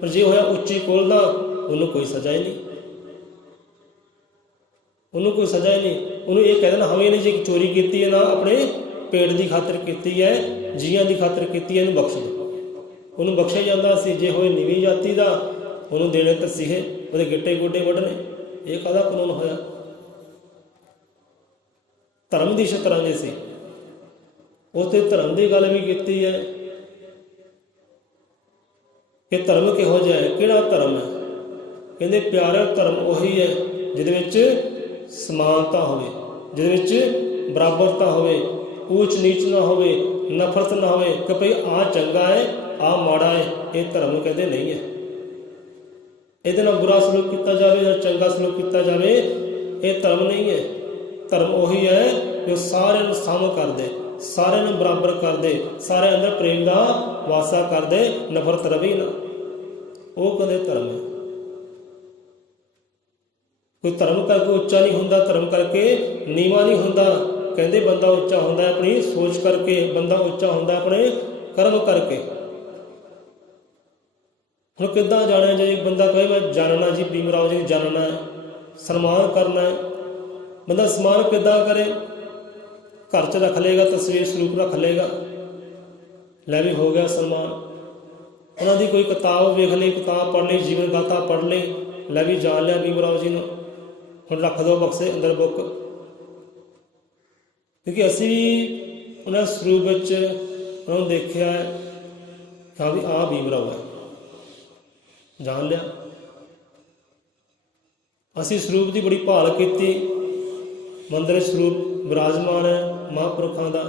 ਪਰ ਜੇ ਹੋਇਆ ਉੱਚੀ ਕੁਲ ਦਾ, ਉਹਨੂੰ ਕੋਈ ਸਜ਼ਾ ਹੀ ਨਹੀਂ, ਉਹਨੂੰ ਕੋਈ ਸਜ਼ਾ ਹੀ ਨਹੀਂ। ਉਹਨੂੰ ਇਹ ਕਹਿ ਦੇਣਾ ਹਵੇਂ ਨੇ ਜੇ ਚੋਰੀ ਕੀਤੀ ਹੈ ਨਾ ਆਪਣੇ ਪੇਟ ਦੀ ਖਾਤਰ ਕੀਤੀ ਹੈ, ਜੀਆਂ ਦੀ ਖਾਤਰ ਕੀਤੀ ਹੈ, ਇਹਨੂੰ ਬਖਸ਼ ਦਿਓ, ਉਹਨੂੰ ਬਖਸ਼ਿਆ ਜਾਂਦਾ ਸੀ। ਜੇ ਹੋਏ ਨੀਵੀਂ ਜਾਤੀ ਦਾ, ਉਹਨੂੰ ਦੇਣੇ ਤਸੀਹੇ, ਉਹਦੇ ਗਿੱਟੇ ਗੋਡੇ ਵੱਢਣੇ। ਇਹ ਕਾਹਦਾ ਕਾਨੂੰਨ ਹੋਇਆ? ਧਰਮ ਦੀ ਸ਼ਤਰੰਜ ਸੀ। ਉੱਥੇ ਧਰਮ ਦੀ ਗੱਲ ਵੀ ਕੀਤੀ ਹੈ ਕਿ ਧਰਮ ਕਿਹੋ ਜਿਹਾ ਹੈ, ਕਿਹੜਾ ਧਰਮ ਹੈ। ਕਹਿੰਦੇ ਪਿਆਰਾ ਧਰਮ ਉਹੀ ਹੈ ਜਿਹਦੇ ਵਿੱਚ ਸਮਾਨਤਾ ਹੋਵੇ, ਜਿਹਦੇ ਵਿੱਚ ਬਰਾਬਰਤਾ ਹੋਵੇ, ਊਚ ਨੀਚ ਨਾ ਹੋਵੇ, ਨਫ਼ਰਤ ਨਾ ਹੋਵੇ ਕਿ ਭਈ ਆਹ ਚੰਗਾ ਹੈ ਆਹ ਮਾੜਾ ਹੈ। ਇਹ ਧਰਮ ਕਹਿੰਦੇ ਨਹੀਂ ਹੈ। ਇਹਦੇ ਨਾਲ ਬੁਰਾ ਸਲੂਕ ਕੀਤਾ ਜਾਵੇ ਜਾਂ ਚੰਗਾ ਸਲੂਕ ਕੀਤਾ ਜਾਵੇ, ਇਹ ਧਰਮ ਨਹੀਂ ਹੈ। ਧਰਮ ਉਹੀ ਹੈ ਜੋ ਸਾਰਿਆਂ ਨੂੰ ਸਮ ਕਰਦੇ, ਸਾਰਿਆਂ ਨੂੰ ਬਰਾਬਰ ਕਰਦੇ, ਸਾਰਿਆਂ ਅੰਦਰ ਪ੍ਰੇਮ ਦਾ ਵਾਸਾ ਕਰਦੇ, ਨਫ਼ਰਤ ਰਵੇ ਨਾ। ਉਹ ਕਹਿੰਦੇ ਧਰਮ ਹੈ। ਕੋਈ ਧਰਮ ਕਰਕੇ ਉੱਚਾ ਨਹੀਂ ਹੁੰਦਾ, ਧਰਮ ਕਰਕੇ ਨੀਵਾਂ ਨਹੀਂ ਹੁੰਦਾ। ਕਹਿੰਦੇ ਬੰਦਾ ਉੱਚਾ ਹੁੰਦਾ ਆਪਣੀ ਸੋਚ ਕਰਕੇ, ਬੰਦਾ ਉੱਚਾ ਹੁੰਦਾ ਆਪਣੇ ਕਰਮ ਕਰਕੇ। ਹੁਣ ਕਿੱਦਾਂ ਜਾਣਿਆ ਜੇ ਬੰਦਾ ਕਹੇ ਮੈਂ ਜਾਣਨਾ ਜੀ ਭੀਮ ਰਾਓ ਜੀ ਜਾਣਨਾ ਹੈ, ਸਨਮਾਨ ਕਰਨਾ ਹੈ, ਬੰਦਾ ਸਨਮਾਨ ਕਿੱਦਾਂ ਕਰੇ? ਘਰ 'ਚ ਰੱਖ ਲਏਗਾ, ਤਸਵੀਰ ਸਰੂਪ ਰੱਖ ਲਏਗਾ, ਲੈ ਵੀ ਹੋ ਗਿਆ ਸਨਮਾਨ। ਉਹਨਾਂ ਦੀ ਕੋਈ ਕਿਤਾਬ ਵੇਖ ਲਈ, ਕਿਤਾਬ ਪੜ੍ਹ ਲਈ, ਜੀਵਨ ਗਾਥਾ ਪੜ੍ਹ ਲਈ, ਲੈ ਵੀ ਜਾਣ ਲਿਆ ਭੀਮ ਰਾਓ ਜੀ ਨੂੰ, ਹੁਣ ਰੱਖ ਦਿਓ ਬਕਸੇ ਅੰਦਰ ਬੁੱਕ। ਕਿਉਂਕਿ ਅਸੀਂ ਵੀ ਉਹਨਾਂ ਸਰੂਪ ਵਿੱਚ ਉਹਨਾਂ ਨੂੰ ਦੇਖਿਆ ਹੈ, ਹਾਂ ਵੀ ਆਹ ਭੀਮ ਰਾਓ ਹੈ, ਜਾਣ ਲਿਆ। ਅਸੀਂ ਸਰੂਪ ਦੀ ਬੜੀ ਭਾਲ ਕੀਤੀ। ਮੰਦਰ ਸਰੂਪ ਵਿਰਾਜਮਾਨ ਹੈ ਮਹਾਂਪੁਰਖਾਂ ਦਾ,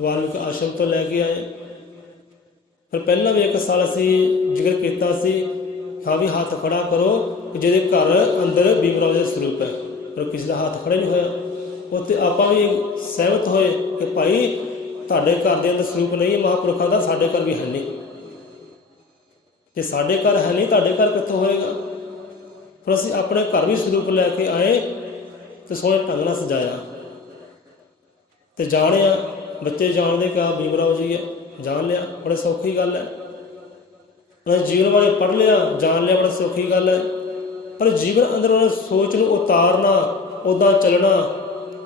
ਵਾਲਮੀਕ ਆਸ਼ਰਮ ਤੋਂ ਲੈ ਕੇ ਆਏ। ਫਿਰ ਪਹਿਲਾਂ ਵੀ 1 ਸਾਲ ਅਸੀਂ ਜ਼ਿਕਰ ਕੀਤਾ ਸੀ, ਹਾਂ ਵੀ ਹੱਥ ਖੜਾ ਕਰੋ ਜਿਹਦੇ ਘਰ ਅੰਦਰ ਭੀਮ ਰਾਓ ਦਾ ਸਰੂਪ ਹੈ, ਪਰ ਕਿਸੇ ਦਾ ਹੱਥ ਖੜਾ ਨਹੀਂ ਹੋਇਆ। ਉੱਥੇ ਆਪਾਂ ਵੀ ਸਹਿਮਤ ਹੋਏ ਕਿ ਭਾਈ ਤੁਹਾਡੇ ਘਰ ਦੇ ਅੰਦਰ ਸਰੂਪ ਨਹੀਂ ਮਹਾਂਪੁਰਖਾਂ ਦਾ, ਸਾਡੇ ਘਰ ਵੀ ਹੈ ਨਹੀਂ। ਜੇ ਸਾਡੇ ਘਰ ਹੈ ਨਹੀਂ, ਤੁਹਾਡੇ ਘਰ ਕਿੱਥੋਂ ਹੋਏਗਾ? ਫਿਰ ਅਸੀਂ ਆਪਣੇ ਘਰ ਵੀ ਸਰੂਪ ਲੈ ਕੇ ਆਏ ਅਤੇ ਸੋਹਣੇ ਢੰਗ ਨਾਲ ਸਜਾਇਆ ਅਤੇ ਜਾਣਿਆ। ਬੱਚੇ ਜਾਣਦੇ ਕਿ ਆਹ ਭੀਮ ਰਾਓ ਜੀ ਹੈ, ਜਾਣ ਲਿਆ, ਬੜੀ ਸੌਖੀ ਗੱਲ ਹੈ। ਉਹਨਾਂ ਦੇ ਜੀਵਨ ਬਾਰੇ ਪੜ੍ਹ ਲਿਆ, ਜਾਣ ਲਿਆ, ਬੜੀ ਸੌਖੀ ਗੱਲ ਹੈ। ਪਰ ਜੀਵਨ ਅੰਦਰ ਉਹਨਾਂ ਸੋਚ ਨੂੰ ਉਤਾਰਨਾ, ਉੱਦਾਂ ਚੱਲਣਾ,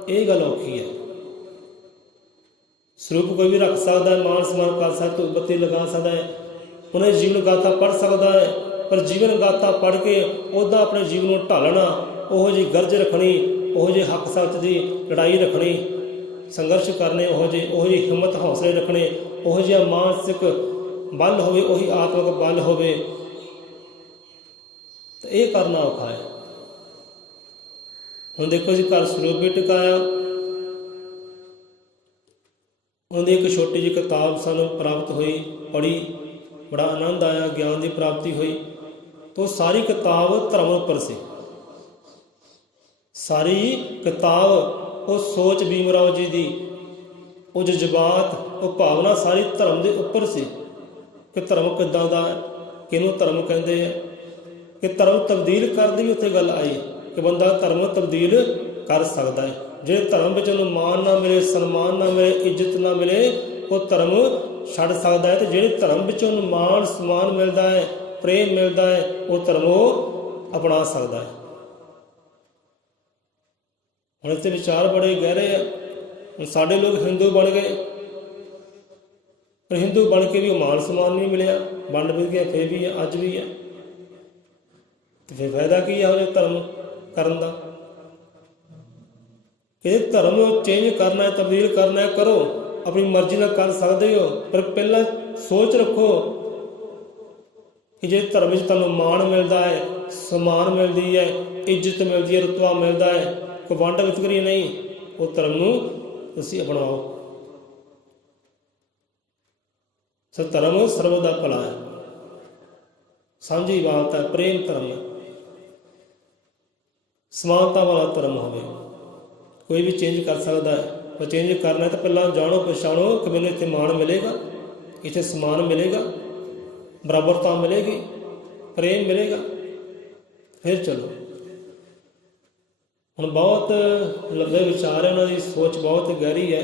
ਇਹ ਗੱਲ ਔਖੀ ਹੈ। ਸਰੂਪ ਕੋਈ ਵੀ ਰੱਖ ਸਕਦਾ ਹੈ, ਮਾਨ ਸਨਮਾਨ ਕਰ ਸਕਦਾ, ਧੂਪ ਬੱਤੀ ਲਗਾ ਸਕਦਾ ਹੈ, ਉਹਨਾਂ ਦੀ ਜੀਵਨ ਗਾਥਾ ਪੜ੍ਹ ਸਕਦਾ ਹੈ। ਪਰ ਜੀਵਨ ਗਾਥਾ ਪੜ੍ਹ ਕੇ ਉੱਦਾਂ ਆਪਣੇ ਜੀਵਨ ਨੂੰ ਢਾਲਣਾ, ਉਹੋ ਜਿਹੀ ਗਰਜ ਰੱਖਣੀ, ਉਹੋ ਜਿਹੇ ਹੱਕ ਸੱਚ ਦੀ ਲੜਾਈ ਰੱਖਣੀ, ਸੰਘਰਸ਼ ਕਰਨੇ, ਉਹੋ ਜਿਹੀ ਹਿੰਮਤ ਹੌਸਲੇ ਰੱਖਣੇ, ਉਹੋ ਜਿਹਾ ਮਾਨਸਿਕ ਬਲ ਹੋਵੇ, ਉਹੀ ਆਤਮਿਕ ਬਲ ਹੋਵੇ, ਤਾਂ ਇਹ ਕਰਨਾ ਔਖਾ ਹੈ। ਹੁਣ ਦੇਖੋ ਜੀ, ਘਰ ਸਰੂਪ ਵੀ ਟਿਕਾਇਆ, ਉਹਦੀ ਇੱਕ ਛੋਟੀ ਜਿਹੀ ਕਿਤਾਬ ਸਾਨੂੰ ਪ੍ਰਾਪਤ ਹੋਈ, ਪੜ੍ਹੀ, ਬੜਾ ਆਨੰਦ ਆਇਆ, ਗਿਆਨ ਦੀ ਪ੍ਰਾਪਤੀ ਹੋਈ। ਤਾਂ ਉਹ ਸਾਰੀ ਕਿਤਾਬ ਧਰਮ ਉੱਪਰ ਸੀ, ਸਾਰੀ ਕਿਤਾਬ ਉਹ ਸੋਚ ਭੀਮ ਰਾਓ ਜੀ ਦੀ, ਉਹ ਜਜ਼ਬਾਤ, ਉਹ ਭਾਵਨਾ ਸਾਰੀ ਧਰਮ ਦੇ ਉੱਪਰ ਸੀ ਕਿ ਧਰਮ ਕਿੱਦਾਂ ਦਾ ਹੈ, ਕਿਹਨੂੰ ਧਰਮ ਕਹਿੰਦੇ ਆ, ਕਿ ਧਰਮ ਤਬਦੀਲ ਕਰਨ ਦੀ ਵੀ ਉੱਥੇ ਗੱਲ ਆਈ ਕਿ ਬੰਦਾ ਧਰਮ ਤਬਦੀਲ ਕਰ ਸਕਦਾ ਹੈ। ਜਿਹੜੇ ਧਰਮ ਵਿੱਚ ਉਹਨੂੰ ਮਾਣ ਨਾ ਮਿਲੇ, ਸਨਮਾਨ ਨਾ ਮਿਲੇ, ਇੱਜ਼ਤ ਨਾ ਮਿਲੇ, ਉਹ ਧਰਮ ਛੱਡ ਸਕਦਾ ਹੈ। ਅਤੇ ਜਿਹੜੇ ਧਰਮ ਵਿੱਚ ਉਹਨੂੰ ਮਾਣ ਸਨਮਾਨ ਮਿਲਦਾ ਹੈ, ਪ੍ਰੇਮ ਮਿਲਦਾ ਹੈ, ਉਹ ਧਰਮ ਉਹ ਅਪਣਾ ਸਕਦਾ ਹੈ। ਹੁਣ ਇੱਥੇ ਵਿਚਾਰ ਬੜੇ ਗਹਿਰੇ ਆ। ਹੁਣ ਸਾਡੇ ਲੋਕ ਹਿੰਦੂ ਬਣ ਗਏ, ਪਰ ਹਿੰਦੂ ਬਣ ਕੇ ਵੀ ਉਹ ਮਾਣ ਸਨਮਾਨ ਨਹੀਂ ਮਿਲਿਆ, ਵੰਡ ਵਿਧ ਗਿਆ ਫਿਰ ਵੀ ਹੈ, ਅੱਜ ਵੀ ਹੈ। ਅਤੇ ਫਿਰ ਫਾਇਦਾ ਕੀ ਹੈ ਇਹੋ ਜਿਹੇ ਧਰਮ ਕਰਨ ਦਾ? ਕਿ ਧਰਮ ਚੇਂਜ ਕਰਨਾ ਹੈ, ਤਬਦੀਲ ਕਰਨਾ ਹੈ, ਕਰੋ, ਆਪਣੀ ਮਰਜ਼ੀ ਨਾਲ ਕਰ ਸਕਦੇ ਹੋ। ਪਰ ਪਹਿਲਾਂ ਸੋਚ ਰੱਖੋ ਕਿ ਜੇ ਧਰਮ ਵਿੱਚ ਤੁਹਾਨੂੰ ਮਾਣ ਮਿਲਦਾ ਹੈ, ਸਨਮਾਨ ਮਿਲਦੀ ਹੈ, ਇੱਜ਼ਤ ਮਿਲਦੀ ਹੈ, ਰੁਤਬਾ ਮਿਲਦਾ ਹੈ, ਕੋਈ ਵੰਡ ਵਿਤਕਰੀ ਨਹੀਂ, ਉਹ ਧਰਮ ਨੂੰ ਤੁਸੀਂ ਅਪਣਾਓ। ਸੋ ਧਰਮ ਸਰਬ ਦਾ ਭਲਾ ਹੈ, ਸਾਂਝੀ ਬਾਤ ਹੈ, ਪ੍ਰੇਮ ਧਰਮ ਹੈ, ਸਮਾਨਤਾ ਵਾਲਾ ਧਰਮ ਹੋਵੇ। ਕੋਈ ਵੀ ਚੇਂਜ ਕਰ ਸਕਦਾ ਹੈ, ਪਰ ਚੇਂਜ ਕਰਨਾ ਤਾਂ ਪਹਿਲਾਂ ਜਾਣੋ ਪਛਾਣੋ ਕਿ ਮੈਨੂੰ ਇੱਥੇ ਮਾਣ ਮਿਲੇਗਾ, ਇੱਥੇ ਸਨਮਾਨ ਮਿਲੇਗਾ, ਬਰਾਬਰਤਾ ਮਿਲੇਗੀ, ਪ੍ਰੇਮ ਮਿਲੇਗਾ, ਫਿਰ ਚਲੋ। ਹੁਣ ਬਹੁਤ ਲੰਬੇ ਵਿਚਾਰ ਹੈ, ਉਹਨਾਂ ਦੀ ਸੋਚ ਬਹੁਤ ਗਹਿਰੀ ਹੈ,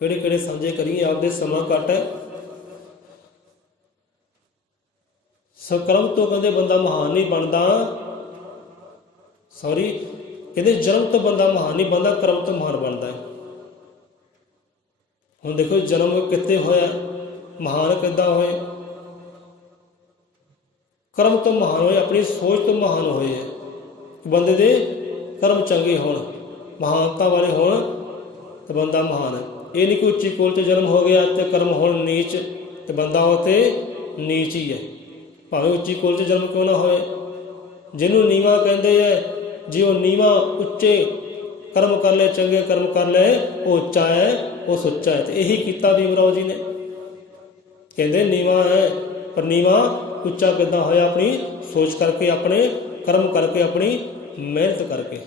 ਕਿਹੜੇ ਕਿਹੜੇ ਸਾਂਝੇ ਕਰੀਏ, ਆਪਦੇ ਸਮਾਂ ਘੱਟ ਹੈ। ਸਕਰਮ ਤੋਂ ਕਹਿੰਦੇ ਬੰਦਾ ਮਹਾਨ ਨਹੀਂ ਬਣਦਾ, ਕਹਿੰਦੇ ਜਨਮ ਤੋਂ ਬੰਦਾ ਮਹਾਨ ਨਹੀਂ ਬਣਦਾ, ਕਰਮ ਤੋਂ ਮਹਾਨ ਬਣਦਾ ਹੈ। ਹੁਣ ਦੇਖੋ ਜਨਮ ਕਿੱਥੇ ਹੋਇਆ, ਮਹਾਨ ਕਿੱਦਾਂ ਹੋਏ? ਕਰਮ ਤੋਂ ਮਹਾਨ ਹੋਏ, ਆਪਣੀ ਸੋਚ ਤੋਂ ਮਹਾਨ ਹੋਏ ਹੈ। ਬੰਦੇ ਦੇ ਕਰਮ ਚੰਗੇ ਹੋਣ, ਮਹਾਨਤਾ ਵਾਲੇ ਹੋਣ ਤੇ ਬੰਦਾ ਮਹਾਨ ਹੈ। ਇਹ ਨਹੀਂ ਕਿ ਉੱਚੀ ਕੋਲ 'ਚ ਜਨਮ ਹੋ ਗਿਆ ਤੇ ਕਰਮ ਹੋਣ ਨੀਚ ਤੇ ਬੰਦਾ ਉੱਥੇ ਨੀਚ ਹੀ ਹੈ, ਭਾਵੇਂ ਉੱਚੀ ਕੋਲ 'ਚ ਜਨਮ ਕਿਉਂ ਨਾ ਹੋਏ। ਜਿਹਨੂੰ ਨੀਵਾਂ ਕਹਿੰਦੇ ਹੈ, ਜੇ ਉਹ ਨੀਵਾਂ ਉੱਚੇ ਕਰਮ ਕਰ ਲੈ, ਚੰਗੇ ਕਰਮ ਕਰ ਲੈ, ਉਹ ਉੱਚਾ ਹੈ, ਉਹ ਸੁੱਚਾ ਹੈ। ਤੇ ਇਹੀ ਕੀਤਾ ਭੀਮ ਰਾਓ ਜੀ ਨੇ। ਕਹਿੰਦੇ ਨੀਵਾਂ ਹੈ, ਪਰ ਨੀਵਾਂ ਉੱਚਾ ਕਿੱਦਾਂ ਹੋਇਆ? ਆਪਣੀ ਸੋਚ ਕਰਕੇ, ਆਪਣੇ ਕਰਮ ਕਰਕੇ, ਆਪਣੀ ਮਿਹਨਤ ਕਰਕੇ।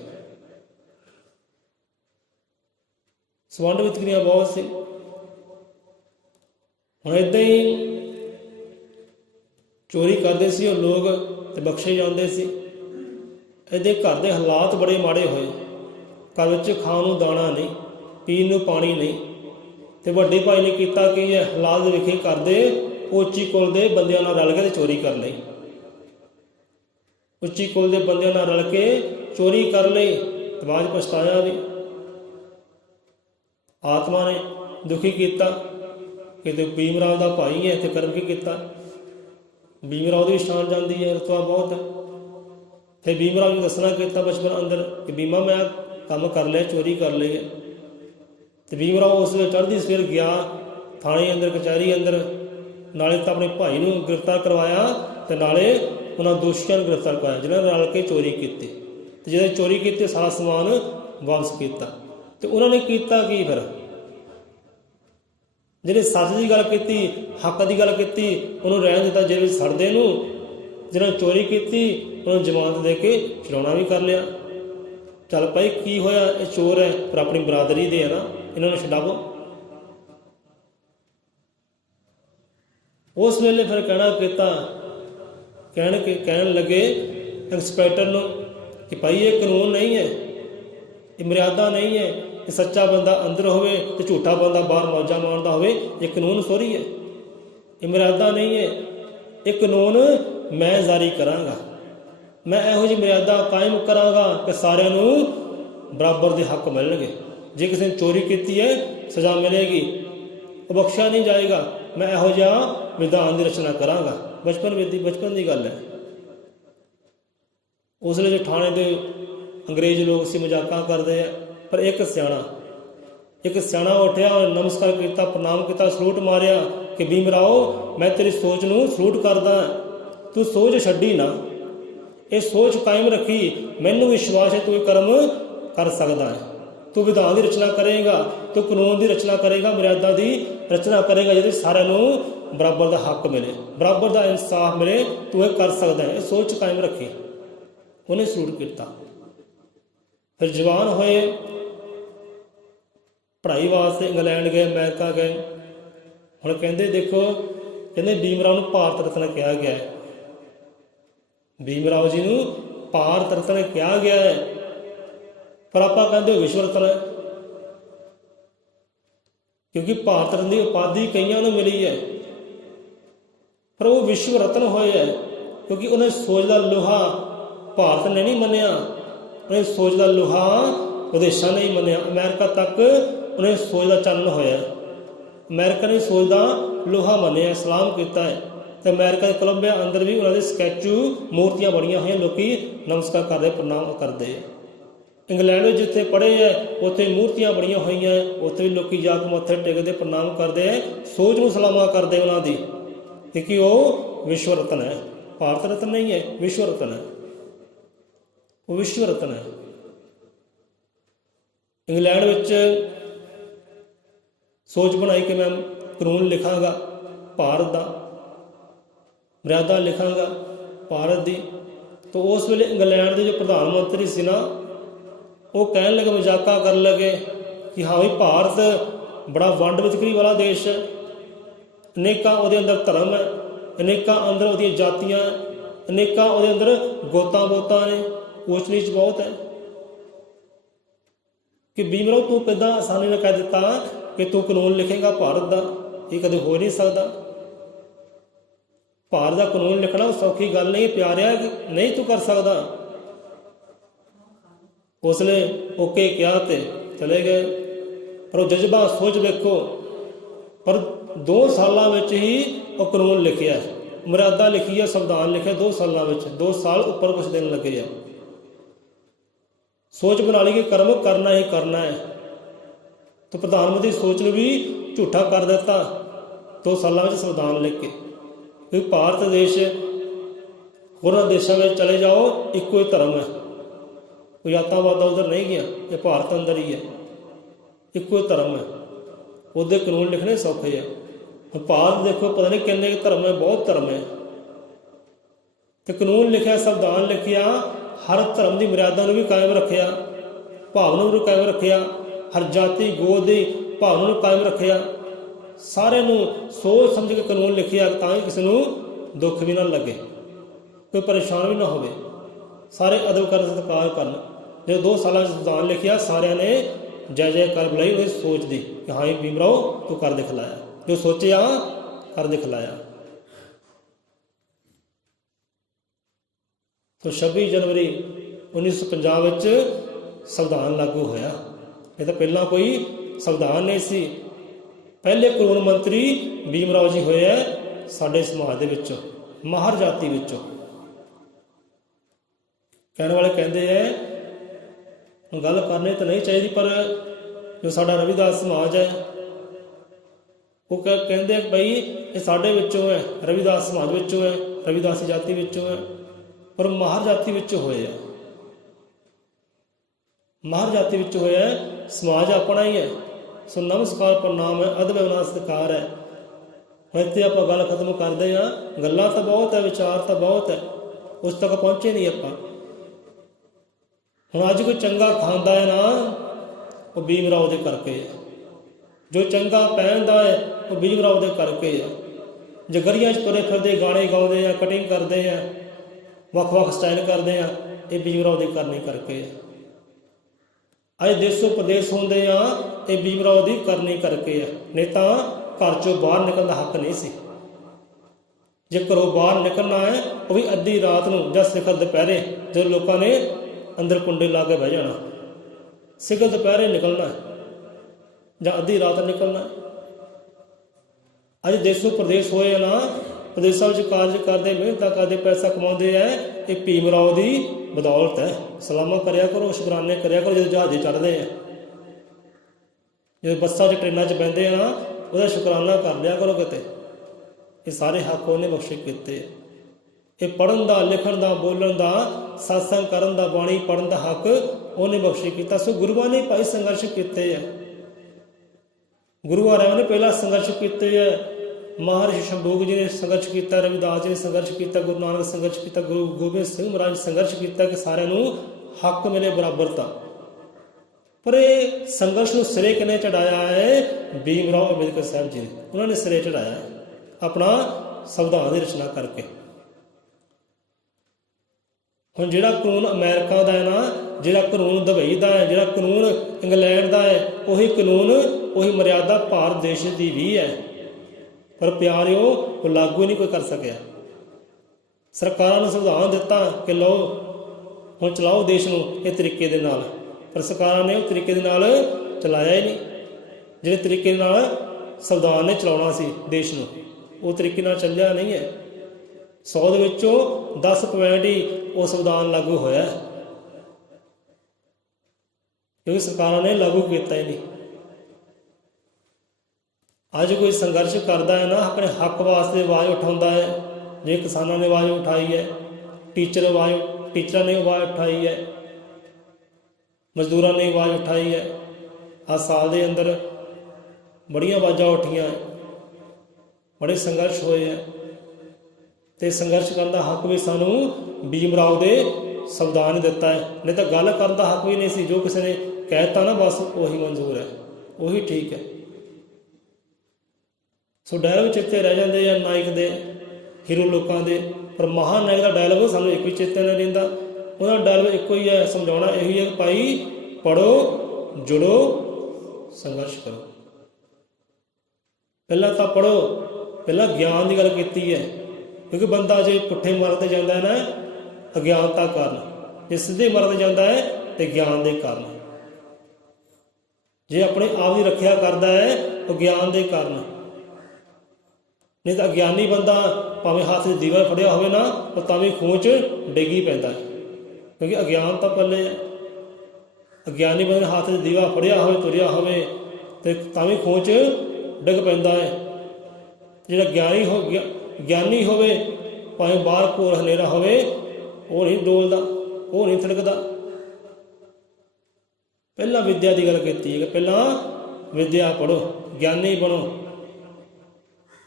ਸੰਬੰਧ ਵਿਤਕਰੀਆਂ ਬਹੁਤ ਸੀ। ਹੁਣ ਇੱਦਾਂ ਹੀ ਚੋਰੀ ਕਰਦੇ ਸੀ ਉਹ ਲੋਕ ਤੇ ਬਖਸ਼ੇ ਜਾਂਦੇ ਸੀ। ਇਹਦੇ ਘਰ ਦੇ ਹਾਲਾਤ ਬੜੇ ਮਾੜੇ ਹੋਏ, ਘਰ ਵਿੱਚ ਖਾਣ ਨੂੰ ਦਾਣਾ ਨਹੀਂ, ਪੀਣ ਨੂੰ ਪਾਣੀ ਨਹੀਂ। ਤੇ ਵੱਡੇ ਭਾਈ ਨੇ ਕੀਤਾ ਕਿ ਇਹ ਹਾਲਾਤ ਦੇ ਵੇਖੇ ਕਰਦੇ ਉੱਚੀ ਕੁਲ ਦੇ ਬੰਦਿਆਂ ਨਾਲ ਰਲ ਕੇ ਤੇ ਚੋਰੀ ਕਰ ਲਈ। ਉੱਚੀ ਕੁਲ ਦੇ ਬੰਦਿਆਂ ਨਾਲ ਰਲ ਕੇ ਚੋਰੀ ਕਰ ਲਈ ਤੇ ਬਾਅਦ ਪਛਤਾਇਆ ਵੀ। ਆਤਮਾ ਨੇ ਦੁਖੀ ਕੀਤਾ ਕਿ ਤੇ ਭੀਮ ਰਾਓ ਦਾ ਭਾਈ ਹੈ ਤੇ ਕਰਮ ਕੀ ਕੀਤਾ? ਭੀਮ ਰਾਓ ਦੀ ਸ਼ਾਨ ਜਾਂਦੀ ਹੈ, ਰਤਬਾ ਬਹੁਤ ਹੈ। ਫਿਰ ਭੀਮ ਰਾਓ ਨੂੰ ਦੱਸਣਾ ਕੀਤਾ ਬਚਪਨ ਅੰਦਰ ਕਿ ਭੀਮਾ ਮੈਂ ਕੰਮ ਕਰ ਲਿਆ, ਚੋਰੀ ਕਰ ਲਈ ਹੈ। ਤੇ ਭੀਮ ਰਾਓ ਉਸ ਵੇਲੇ ਚੜ੍ਹਦੀ ਸਵੇਰ ਗਿਆ ਥਾਣੇ ਅੰਦਰ, ਕਚਹਿਰੀ ਅੰਦਰ, ਨਾਲੇ ਤਾਂ ਆਪਣੇ ਭਾਈ ਨੂੰ ਗ੍ਰਿਫਤਾਰ ਕਰਵਾਇਆ ਤੇ ਨਾਲੇ ਉਹਨਾਂ ਦੋਸ਼ੀਆਂ ਨੂੰ ਗ੍ਰਿਫਤਾਰ ਕਰਵਾਇਆ ਜਿਹਨਾਂ ਨੇ ਰਲ ਕੇ ਚੋਰੀ ਕੀਤੀ। ਤੇ ਜਦੋਂ ਚੋਰੀ ਕੀਤੀ ਸਾਰਾ ਸਮਾਨ ਵਾਪਸ ਕੀਤਾ। ਤੇ ਉਹਨਾਂ ਨੇ ਕੀਤਾ ਕੀ ਫਿਰ? ਜਿਹੜੇ ਸੱਚ ਦੀ ਗੱਲ ਕੀਤੀ, ਹੱਕ ਦੀ ਗੱਲ ਕੀਤੀ, ਉਹਨੂੰ ਰਹਿਣ ਦਿੱਤਾ ਜੇਲ੍ਹ ਵਿੱਚ ਸੜਦੇ ਨੂੰ। ਜਿਹਨਾਂ ਨੇ ਚੋਰੀ ਕੀਤੀ ਉਹਨੂੰ ਜ਼ਮਾਨਤ ਦੇ ਕੇ ਛੁਡਾਉਣਾ ਵੀ ਕਰ ਲਿਆ। ਚੱਲ ਭਾਈ ਕੀ ਹੋਇਆ, ਇਹ ਚੋਰ ਹੈ ਪਰ ਆਪਣੀ ਬਰਾਦਰੀ ਦੇ ਹੈ ਨਾ, ਇਹਨਾਂ ਨੂੰ ਛਡਾਵੋ। ਉਸ ਵੇਲੇ ਫਿਰ ਕਹਿਣਾ ਕੀਤਾ, ਕਹਿਣ ਲੱਗੇ ਇੰਸਪੈਕਟਰ ਨੂੰ ਕਿ ਭਾਈ ਇਹ ਕਾਨੂੰਨ ਨਹੀਂ ਹੈ, ਇਹ ਮਰਿਆਦਾ ਨਹੀਂ ਹੈ ਕਿ ਸੱਚਾ ਬੰਦਾ ਅੰਦਰ ਹੋਵੇ ਤੇ ਝੂਠਾ ਬੰਦਾ ਬਾਹਰ ਮੌਜਾਂ ਮਾਣਦਾ ਹੋਵੇ। ਇਹ ਕਾਨੂੰਨ ਸੋਰੀ ਹੈ, ਇਹ ਮਰਿਆਦਾ ਨਹੀਂ ਹੈ। ਇਹ ਕਾਨੂੰਨ ਮੈਂ ਜਾਰੀ ਕਰਾਂਗਾ, ਮੈਂ ਇਹੋ ਜਿਹੀ ਮਰਿਆਦਾ ਕਾਇਮ ਕਰਾਂਗਾ ਕਿ ਸਾਰਿਆਂ ਨੂੰ ਬਰਾਬਰ ਦੇ ਹੱਕ ਮਿਲਣਗੇ। ਜੇ ਕਿਸੇ ਨੇ ਚੋਰੀ ਕੀਤੀ ਹੈ ਸਜ਼ਾ ਮਿਲੇਗੀ, ਉਹ ਬਖਸ਼ਿਆ ਨਹੀਂ ਜਾਏਗਾ। ਮੈਂ ਇਹੋ ਜਿਹਾ ਵਿਧਾਨ ਦੀ ਰਚਨਾ ਕਰਾਂਗਾ। ਬਚਪਨ ਦੀ ਗੱਲ ਹੈ। ਉਸ ਵੇਲੇ ਜੋ ਥਾਣੇ ਦੇ ਅੰਗਰੇਜ਼ ਲੋਕ ਸੀ ਮਜ਼ਾਕਾਂ ਕਰਦੇ ਆ, ਪਰ ਇੱਕ ਸਿਆਣਾ ਉੱਠਿਆ, ਨਮਸਕਾਰ ਕੀਤਾ, ਪ੍ਰਣਾਮ ਕੀਤਾ, ਸਲੂਟ ਮਾਰਿਆ ਕਿ ਭੀਮ ਰਾਓ ਮੈਂ ਤੇਰੀ ਸੋਚ ਨੂੰ ਸਲੂਟ ਕਰਦਾ, ਤੂੰ ਸੋਚ ਛੱਡੀ ਨਾ, ਇਹ ਸੋਚ ਕਾਇਮ ਰੱਖੀ। ਮੈਨੂੰ ਵਿਸ਼ਵਾਸ ਹੈ ਤੂੰ ਇਹ ਕਰਮ ਕਰ ਸਕਦਾ ਹੈ। ਤੂੰ ਵਿਧਾਨ ਦੀ ਰਚਨਾ ਕਰੇਗਾ, ਤੂੰ ਕਾਨੂੰਨ ਦੀ ਰਚਨਾ ਕਰੇਗਾ, ਮਰਿਆਦਾ ਦੀ ਰਚਨਾ ਕਰੇਗਾ ਜਿਹਦੇ ਸਾਰਿਆਂ ਨੂੰ ਬਰਾਬਰ ਦਾ ਹੱਕ ਮਿਲੇ, ਬਰਾਬਰ ਦਾ ਇਨਸਾਫ ਮਿਲੇ। ਤੂੰ ਇਹ ਕਰ ਸਕਦਾ ਹੈ, ਇਹ ਸੋਚ ਕਾਇਮ ਰੱਖੀ। ਉਹਨੇ ਸਲੂਟ ਕੀਤਾ। ਫਿਰ ਜਵਾਨ ਹੋਏ, ਪੜ੍ਹਾਈ ਵਾਸਤੇ ਇੰਗਲੈਂਡ ਗਏ, ਅਮਰੀਕਾ ਗਏ। ਹੁਣ ਕਹਿੰਦੇ ਦੇਖੋ, ਕਹਿੰਦੇ ਭੀਮ ਰਾਓ ਨੂੰ ਭਾਰਤ ਰਤਨ ਕਿਹਾ ਗਿਆ ਹੈ। ਭੀਮ ਰਾਓ ਜੀ ਨੂੰ ਭਾਰਤ ਰਤਨ ਕਿਹਾ ਗਿਆ ਹੈ, ਪਰ ਆਪਾਂ ਕਹਿੰਦੇ ਵਿਸ਼ਵ ਰਤਨ ਹੈ, ਕਿਉਂਕਿ ਭਾਰਤ ਰਤਨ ਦੀ ਉਪਾਧੀ ਕਈਆਂ ਨੂੰ ਮਿਲੀ ਹੈ, ਪਰ ਉਹ ਵਿਸ਼ਵ ਰਤਨ ਹੋਏ ਹੈ ਕਿਉਂਕਿ ਉਹਨੇ ਸੋਚ ਦਾ ਲੋਹਾ ਭਾਰਤ ਨੇ ਨਹੀਂ ਮੰਨਿਆ, ਉਹਨੇ ਸੋਚ ਦਾ ਲੋਹਾ ਵਿਦੇਸ਼ਾਂ ਨੇ ਹੀ ਮੰਨਿਆ। ਅਮਰੀਕਾ ਤੱਕ ਉਹਨੇ ਸੋਚ ਦਾ ਚਾਨਣ ਹੋਇਆ। ਅਮਰੀਕਾ ਨੇ ਸੋਚ ਦਾ ਲੋਹਾ ਮੰਨਿਆ, ਸਲਾਮ ਕੀਤਾ ਹੈ। ਤੇ ਅਮਰੀਕਾ ਦੇ ਕੋਲੰਬੀਆ ਅੰਦਰ ਵੀ ਉਹਨਾਂ ਦੇ ਸਕੈਚੂ, ਮੂਰਤੀਆਂ ਬਣੀਆਂ ਹੋਈਆਂ, ਲੋਕੀ ਨਮਸਕਾਰ ਕਰਦੇ, ਪ੍ਰਣਾਮ ਕਰਦੇ। ਇੰਗਲੈਂਡ ਵਿੱਚ ਜਿੱਥੇ ਪੜ੍ਹੇ ਹੈ ਉੱਥੇ ਮੂਰਤੀਆਂ ਬਣੀਆਂ ਹੋਈਆਂ, ਉੱਥੇ ਵੀ ਲੋਕੀ ਜਾ ਕੇ ਮੱਥੇ ਟੇਕਦੇ, ਪ੍ਰਣਾਮ ਕਰਦੇ ਹੈ, ਸੋਚ ਨੂੰ ਸਲਾਮਾ ਕਰਦੇ ਉਹਨਾਂ ਦੀ, ਕਿਉਂਕਿ ਉਹ ਵਿਸ਼ਵ ਰਤਨ ਹੈ। ਭਾਰਤ ਰਤਨ ਨਹੀਂ ਹੈ, ਵਿਸ਼ਵ ਰਤਨ ਹੈ, ਉਹ ਵਿਸ਼ਵ ਰਤਨ ਹੈ। ਇੰਗਲੈਂਡ ਵਿੱਚ ਸੋਚ ਬਣਾਈ ਕਿ ਮੈਂ ਕਾਨੂੰਨ ਲਿਖਾਂਗਾ ਭਾਰਤ ਦਾ, ਮਰਿਆਦਾ ਲਿਖਾਂਗਾ ਭਾਰਤ ਦੀ। ਤਾਂ ਉਸ ਵੇਲੇ ਇੰਗਲੈਂਡ ਦੇ ਜੋ ਪ੍ਰਧਾਨ ਮੰਤਰੀ ਸੀ ਨਾ, ਉਹ ਕਹਿਣ ਲੱਗੇ, ਮਜ਼ਾਕਾਂ ਕਰਨ ਲੱਗੇ ਕਿ ਹਾਂ ਵੀ ਭਾਰਤ ਬੜਾ ਵੰਡ ਵਿਤਕਰੀ ਵਾਲਾ ਦੇਸ਼ ਹੈ, ਅਨੇਕਾਂ ਉਹਦੇ ਅੰਦਰ ਧਰਮ ਹੈ, ਅਨੇਕਾਂ ਅੰਦਰ ਉਹਦੀਆਂ ਜਾਤੀਆਂ, ਅਨੇਕਾਂ ਉਹਦੇ ਅੰਦਰ ਗੋਤਾਂ ਬੋਤਾਂ ਨੇ, ਊਚ ਨੀਚ ਬਹੁਤ ਹੈ। ਕਿ ਭੀਮ ਰਾਓ ਤੂੰ ਕਿੱਦਾਂ ਆਸਾਨੀ ਨਾਲ ਕਹਿ ਦਿੱਤਾ ਕਿ ਤੂੰ ਕਾਨੂੰਨ ਲਿਖੇਗਾ ਭਾਰਤ ਦਾ? ਇਹ ਕਦੇ ਹੋ ਨਹੀਂ ਸਕਦਾ। ਭਾਰਤ ਦਾ ਕਾਨੂੰਨ ਲਿਖਣਾ ਸੌਖੀ ਗੱਲ ਨਹੀਂ ਪਿਆਰਿਆ, ਨਹੀਂ ਤੂੰ ਕਰ ਸਕਦਾ। ਉਸਨੇ ਓਕੇ ਕਿਹਾ ਤੇ ਚਲੇ ਗਏ। ਪਰ ਉਹ ਜਜ਼ਬਾ ਸੋਚ ਵੇਖੋ, ਪਰ 2 ਸਾਲਾਂ ਵਿੱਚ ਹੀ ਉਹ ਕਾਨੂੰਨ ਲਿਖਿਆ, ਮਰਿਆਦਾ ਲਿਖੀ ਹੈ, ਸੰਵਿਧਾਨ ਲਿਖਿਆ 2 ਸਾਲਾਂ ਵਿੱਚ। 2 ਸਾਲ ਉੱਪਰ ਕੁਛ ਦਿਨ ਲੱਗੇ ਆ। ਸੋਚ ਬਣਾ ਲਈ ਕਿ ਕਰਮ ਕਰਨਾ ਹੀ ਕਰਨਾ ਹੈ। ਤਾਂ ਪ੍ਰਧਾਨ ਮੰਤਰੀ ਸੋਚ ਨੂੰ ਵੀ ਝੂਠਾ ਕਰ ਦਿੱਤਾ 2 ਸਾਲਾਂ ਵਿੱਚ ਸੰਵਿਧਾਨ ਲਿਖ ਕੇ। ਕਿਉਂਕਿ ਭਾਰਤ ਦੇਸ਼ ਹੋਰਾਂ ਦੇਸ਼ਾਂ ਵਿੱਚ ਚਲੇ ਜਾਓ, ਇੱਕੋ ਹੀ ਧਰਮ ਹੈ, ਕੋਈ ਆਤੰਕਵਾਦ ਦਾ ਉਧਰ ਨਹੀਂ ਗਿਆ, ਇਹ ਭਾਰਤ ਅੰਦਰ ਹੀ ਹੈ, ਇੱਕੋ ਹੀ ਧਰਮ ਹੈ। ਉਹਦੇ ਕਾਨੂੰਨ ਲਿਖਣੇ ਸੌਖੇ ਆ। ਹੁਣ ਭਾਰਤ ਦੇਖੋ ਪਤਾ ਨਹੀਂ ਕਿੰਨੇ ਧਰਮ ਹੈ, ਬਹੁਤ ਧਰਮ ਹੈ, ਤੇ ਕਾਨੂੰਨ ਲਿਖਿਆ, ਸੰਵਿਧਾਨ ਲਿਖਿਆ, ਹਰ ਧਰਮ ਦੀ ਮਰਿਆਦਾ ਨੂੰ ਵੀ ਕਾਇਮ ਰੱਖਿਆ, ਭਾਵਨਾ ਨੂੰ ਕਾਇਮ ਰੱਖਿਆ, ਹਰ ਜਾਤੀ ਗੋਤ ਦੀ ਭਾਵਨਾ ਨੂੰ ਕਾਇਮ ਰੱਖਿਆ, ਸਾਰਿਆਂ ਨੂੰ ਸੋਚ ਸਮਝ ਕੇ ਕਾਨੂੰਨ ਲਿਖਿਆ ਤਾਂ ਕਿ ਕਿਸੇ ਨੂੰ ਦੁੱਖ ਵੀ ਨਾ ਲੱਗੇ, ਕੋਈ ਪਰੇਸ਼ਾਨ ਵੀ ਨਾ ਹੋਵੇ, ਸਾਰੇ ਅਦਬ ਕਰਨ, ਸਤਿਕਾਰ ਕਰਨ। ਜਦੋਂ 2 ਸਾਲਾਂ 'ਚ ਸੰਵਿਧਾਨ ਲਿਖਿਆ, ਸਾਰਿਆਂ ਨੇ ਜੈ ਜੈਕਾਰ ਬੁਲਾਈ ਉਹਦੀ ਸੋਚ ਦੀ ਕਿ ਹਾਂ ਭੀਮ ਰਾਓ ਤੂੰ ਕਰ ਦਿਖਲਾਇਆ, ਜੋ ਸੋਚਿਆ ਕਰ ਦਿਖਲਾਇਆ। तो 26 जनवरी 1950 ਵਿੱਚ ਸੰਵਿਧਾਨ ਲਾਗੂ ਹੋਇਆ। ਇਹ ਤਾਂ ਪਹਿਲਾਂ ਕੋਈ ਸੰਵਿਧਾਨ ਨਹੀਂ ਸੀ। ਪਹਿਲੇ ਕਾਨੂੰਨ ਮੰਤਰੀ ਭੀਮ ਰਾਓ ਜੀ ਹੋਏ ਹੈ ਸਾਡੇ ਸਮਾਜ ਦੇ ਵਿੱਚੋਂ, ਮਾਹਰ ਜਾਤੀ ਵਿੱਚੋਂ। ਕਹਿਣ ਵਾਲੇ ਕਹਿੰਦੇ ਹੈ ਗੱਲ ਕਰਨੀ ਤਾਂ ਨਹੀਂ ਚਾਹੀਦੀ, ਪਰ ਜੋ ਸਾਡਾ ਰਵਿਦਾਸ ਸਮਾਜ ਹੈ ਉਹ ਕਹਿੰਦੇ ਬਈ ਇਹ ਸਾਡੇ ਵਿੱਚੋਂ ਹੈ, ਰਵਿਦਾਸ ਸਮਾਜ ਵਿੱਚੋਂ ਹੈ, ਰਵਿਦਾਸੀ ਜਾਤੀ ਵਿੱਚੋਂ ਹੈ, ਪਰ ਮਾਹਰ ਜਾਤੀ ਵਿੱਚ ਹੋਏ ਆ। ਮਾਹਰ ਜਾਤੀ ਵਿੱਚ ਹੋਇਆ, ਸਮਾਜ ਆਪਣਾ ਹੀ ਹੈ। ਸੋ ਨਮਸਕਾਰ ਪ੍ਰਣਾਮ ਹੈ, ਅਦਬ ਵਿਨਾਸ਼ ਸਤਿਕਾਰ ਹੈ। ਹੁਣ ਇੱਥੇ ਆਪਾਂ ਗੱਲ ਖਤਮ ਕਰਦੇ ਹਾਂ। ਗੱਲਾਂ ਤਾਂ ਬਹੁਤ ਹੈ, ਵਿਚਾਰ ਤਾਂ ਬਹੁਤ ਹੈ, ਉਸ ਤੱਕ ਪਹੁੰਚੇ ਨਹੀਂ ਆਪਾਂ। ਹੁਣ ਅੱਜ ਕੋਈ ਚੰਗਾ ਖਾਂਦਾ ਹੈ ਨਾ, ਉਹ ਭੀਮ ਰਾਓ ਦੇ ਕਰਕੇ ਹੈ। ਜੋ ਚੰਗਾ ਪਹਿਨਦਾ ਹੈ ਉਹ ਭੀਮ ਰਾਓ ਦੇ ਕਰਕੇ ਹੈ। ਜੇ ਗਲੀਆਂ 'ਚ ਤੁਰੇ ਫਿਰਦੇ ਗਾਣੇ ਗਾਉਂਦੇ ਆ, ਕਟਿੰਗ ਕਰਦੇ ਆ, ਵੱਖ-ਵੱਖ ਸਟਾਈਲ ਕਰਦੇ ਆ, ਇਹ ਭੀਮ ਰਾਓ ਦੀ ਕਰਨੀ ਕਰਕੇ ਹੈ। ਅੱਜ ਦੇਸੋ ਪ੍ਰਦੇਸ਼ ਹੁੰਦੇ ਆ, ਇਹ ਭੀਮ ਰਾਓ ਦੀ ਕਰਨੀ ਕਰਕੇ ਹੈ। ਨਹੀਂ ਤਾਂ ਘਰ ਚੋਂ ਬਾਹਰ ਨਿਕਲਣ ਦਾ ਹੱਕ ਨਹੀਂ ਸੀ। ਜੇ ਘਰੋਂ ਬਾਹਰ ਨਿਕਲਣਾ ਹੈ ਉਹ ਵੀ ਅੱਧੀ ਰਾਤ ਨੂੰ ਜਾਂ ਸਿਖਰ ਦੁਪਹਿਰੇ, ਜਦੋਂ ਲੋਕਾਂ ਨੇ ਅੰਦਰ ਕੁੰਡੇ ਲਾ ਕੇ ਬਹਿ ਜਾਣਾ, ਸਿਖਰ ਦੁਪਹਿਰੇ ਨਿਕਲਣਾ ਜਾਂ ਅੱਧੀ ਰਾਤ ਨਿਕਲਣਾ। ਅੱਜ ਦੇਸੋ ਪ੍ਰਦੇਸ਼ ਹੋਏ ਨਾ, ਪ੍ਰਦੇਸ਼ਾਂ ਵਿੱਚ ਕਾਰਜ ਕਰਦੇ, ਮਿਹਨਤਾਂ ਕਰਦੇ, ਪੈਸਾ ਕਮਾਉਂਦੇ ਹੈ, ਇਹ ਭੀਮ ਰਾਓ ਦੀ ਬਦੌਲਤ ਹੈ। ਸਲਾਮਾਂ ਕਰਿਆ ਕਰੋ, ਸ਼ੁਕਰਾਨੇ ਕਰਿਆ ਕਰੋ। ਜਦੋਂ ਜਹਾਜ਼ੇ ਚੜ੍ਹਦੇ ਆ, ਜਦੋਂ ਬੱਸਾਂ 'ਚ ਟ੍ਰੇਨਾਂ 'ਚ ਬਹਿੰਦੇ ਆ, ਉਹਦਾ ਸ਼ੁਕਰਾਨਾ ਕਰ ਲਿਆ ਕਰੋ ਕਿਤੇ। ਇਹ ਸਾਰੇ ਹੱਕ ਉਹਨੇ ਬਖਸ਼ੇ ਕੀਤੇ। ਇਹ ਪੜ੍ਹਨ ਦਾ, ਲਿਖਣ ਦਾ, ਬੋਲਣ ਦਾ, ਸਤਸੰਗ ਕਰਨ ਦਾ, ਬਾਣੀ ਪੜ੍ਹਨ ਦਾ ਹੱਕ ਉਹਨੇ ਬਖਸ਼ੇ ਕੀਤਾ। ਸੋ ਗੁਰੂਆਂ ਨੇ ਭਾਈ ਸੰਘਰਸ਼ ਕੀਤੇ ਹੈ। ਗੁਰੂ ਮਹਾਰਾਜ ਨੇ ਪਹਿਲਾਂ ਸੰਘਰਸ਼ ਕੀਤੇ ਹੈ। ਮਹਾਰਿਸ਼ੀ ਸ਼ੰਭੂ ਜੀ ਨੇ ਸੰਘਰਸ਼ ਕੀਤਾ, ਰਵਿਦਾਸ ਜੀ ਨੇ ਸੰਘਰਸ਼ ਕੀਤਾ, ਗੁਰੂ ਨਾਨਕ ਸੰਘਰਸ਼ ਕੀਤਾ, ਗੁਰੂ ਗੋਬਿੰਦ ਸਿੰਘ ਮਹਾਰਾਜ ਸੰਘਰਸ਼ ਕੀਤਾ ਕਿ ਸਾਰਿਆਂ ਨੂੰ ਹੱਕ ਮਿਲੇ, ਬਰਾਬਰਤਾ। ਪਰ ਇਹ ਸੰਘਰਸ਼ ਨੂੰ ਸਿਰੇ ਕਿਨੇ ਚੜਾਇਆ ਹੈ? ਭੀਮ ਰਾਓ ਅੰਬੇਦਕਰ ਸਾਹਿਬ ਜੀ ਨੇ। ਉਹਨਾਂ ਨੇ ਸਿਰੇ ਚੜਾਇਆ ਆਪਣਾ ਸੰਵਿਧਾਨ ਦੀ ਰਚਨਾ ਕਰਕੇ। ਹੁਣ ਜਿਹੜਾ ਕਾਨੂੰਨ ਅਮਰੀਕਾ ਦਾ ਹੈ ਨਾ, ਜਿਹੜਾ ਕਾਨੂੰਨ ਦੁਬਈ ਦਾ ਹੈ, ਜਿਹੜਾ ਕਾਨੂੰਨ ਇੰਗਲੈਂਡ ਦਾ ਹੈ, ਉਹੀ ਕਾਨੂੰਨ, ਉਹੀ ਮਰਿਆਦਾ ਭਾਰਤ ਦੇਸ਼ ਦੀ ਵੀ ਹੈ। ਪਰ ਪਿਆਰਿਓ, ਉਹ ਲਾਗੂ ਨਹੀਂ ਕੋਈ ਕਰ ਸਕਿਆ। ਸਰਕਾਰਾਂ ਨੂੰ ਸੰਵਿਧਾਨ ਦਿੱਤਾ ਕਿ ਲਓ ਹੁਣ ਚਲਾਓ ਦੇਸ਼ ਨੂੰ ਇਹ ਤਰੀਕੇ ਦੇ ਨਾਲ, ਪਰ ਸਰਕਾਰਾਂ ਨੇ ਉਹ ਤਰੀਕੇ ਦੇ ਨਾਲ ਚਲਾਇਆ ਹੀ ਨਹੀਂ। ਜਿਹੜੇ ਤਰੀਕੇ ਨਾਲ ਸੰਵਿਧਾਨ ਨੇ ਚਲਾਉਣਾ ਸੀ ਦੇਸ਼ ਨੂੰ, ਉਹ ਤਰੀਕੇ ਨਾਲ ਚੱਲਿਆ ਨਹੀਂ ਹੈ। 100 ਦੇ ਵਿੱਚੋਂ 10% ਹੀ ਉਹ ਸੰਵਿਧਾਨ ਲਾਗੂ ਹੋਇਆ, ਕਿਉਂਕਿ ਸਰਕਾਰਾਂ ਨੇ ਲਾਗੂ ਕੀਤਾ ਹੀ ਨਹੀਂ। ਅੱਜ ਕੋਈ ਸੰਘਰਸ਼ ਕਰਦਾ ਹੈ ਨਾ, ਆਪਣੇ ਹੱਕ ਵਾਸਤੇ ਆਵਾਜ਼ ਉਠਾਉਂਦਾ ਹੈ। ਜੇ ਕਿਸਾਨਾਂ ਨੇ ਆਵਾਜ਼ ਉਠਾਈ ਹੈ, ਟੀਚਰਾਂ ਨੇ ਆਵਾਜ਼ ਉਠਾਈ ਹੈ, ਮਜ਼ਦੂਰਾਂ ਨੇ ਆਵਾਜ਼ ਉਠਾਈ ਹੈ। ਆਹ ਸਾਲ ਦੇ ਅੰਦਰ ਬੜੀਆਂ ਆਵਾਜ਼ਾਂ ਉੱਠੀਆਂ, ਬੜੇ ਸੰਘਰਸ਼ ਹੋਏ ਹੈ। ਅਤੇ ਸੰਘਰਸ਼ ਕਰਨ ਦਾ ਹੱਕ ਵੀ ਸਾਨੂੰ ਭੀਮ ਰਾਓ ਦੇ ਸੰਵਿਧਾਨ ਨੇ ਦਿੱਤਾ ਹੈ। ਨਹੀਂ ਤਾਂ ਗੱਲ ਕਰਨ ਦਾ ਹੱਕ ਵੀ ਨਹੀਂ ਸੀ। ਜੋ ਕਿਸੇ ਨੇ ਕਹਿ ਦਿੱਤਾ ਨਾ, ਬਸ ਉਹੀ ਮਨਜ਼ੂਰ ਹੈ, ਉਹੀ ਠੀਕ ਹੈ। ਸੋ ਡਰ ਵਿੱਚ ਇੱਥੇ ਰਹਿ ਜਾਂਦੇ ਆ ਨਾਇਕ ਦੇ, ਹੀਰੋ ਲੋਕਾਂ ਦੇ। ਪਰ ਮਹਾਨਾਇਕ ਦਾ ਡਾਇਲੋਗ ਸਾਨੂੰ ਇੱਕ ਵੀ ਚੇਤੇ ਨਹੀਂ ਰਹਿੰਦਾ। ਉਹਦਾ ਡਾਇਲੋਗ ਇੱਕੋ ਹੀ ਹੈ, ਸਮਝਾਉਣਾ ਇਹੀ ਹੈ ਕਿ ਭਾਈ ਪੜ੍ਹੋ, ਜੁੜੋ, ਸੰਘਰਸ਼ ਕਰੋ। ਪਹਿਲਾਂ ਤਾਂ ਪੜ੍ਹੋ, ਪਹਿਲਾਂ ਗਿਆਨ ਦੀ ਗੱਲ ਕੀਤੀ ਹੈ, ਕਿਉਂਕਿ ਬੰਦਾ ਜੇ ਪੁੱਠੇ ਮਾਰਗ 'ਤੇ ਜਾਂਦਾ ਹੈ ਨਾ ਅਗਿਆਨਤਾ ਕਾਰਨ, ਜੇ ਸਿੱਧੇ ਮਾਰਗ 'ਤੇ ਜਾਂਦਾ ਹੈ ਤੇ ਗਿਆਨ ਦੇ ਕਾਰਨ। ਜੇ ਆਪਣੇ ਆਪ ਦੀ ਰੱਖਿਆ ਕਰਦਾ ਹੈ ਉਹ ਗਿਆਨ ਦੇ ਕਾਰਨ। ਨਹੀਂ ਤਾਂ ਅਗਿਆਨੀ ਬੰਦਾ ਭਾਵੇਂ ਹੱਥ 'ਚ ਦੀਵਾ ਫੜਿਆ ਹੋਵੇ ਨਾ ਉਹ ਤਾਂ ਵੀ ਖੂਹ 'ਚ ਡਿੱਗ ਹੀ ਪੈਂਦਾ, ਕਿਉਂਕਿ ਅਗਿਆਨ ਤਾਂ ਪੱਲੇ ਹੈ। ਅਗਿਆਨੀ ਬੰਦੇ ਹੱਥ 'ਚ ਦੀਵਾ ਫੜਿਆ ਹੋਵੇ, ਤੁਰਿਆ ਹੋਵੇ ਤੇ ਤਾਂ ਵੀ ਖੂਹ 'ਚ ਡਿੱਗ ਪੈਂਦਾ ਹੈ। ਜਿਹੜਾ ਗਿਆਨੀ ਹੋਵੇ ਭਾਵੇਂ ਬਾਹਰ ਘੋਰ ਹਨੇਰਾ ਹੋਵੇ ਉਹ ਨਹੀਂ ਡੋਲਦਾ, ਉਹ ਨਹੀਂ ਥਿੜਕਦਾ। ਪਹਿਲਾਂ ਵਿੱਦਿਆ ਦੀ ਗੱਲ ਕੀਤੀ ਹੈ ਕਿ ਪਹਿਲਾਂ ਵਿੱਦਿਆ ਪੜ੍ਹੋ, ਗਿਆਨੀ ਬਣੋ।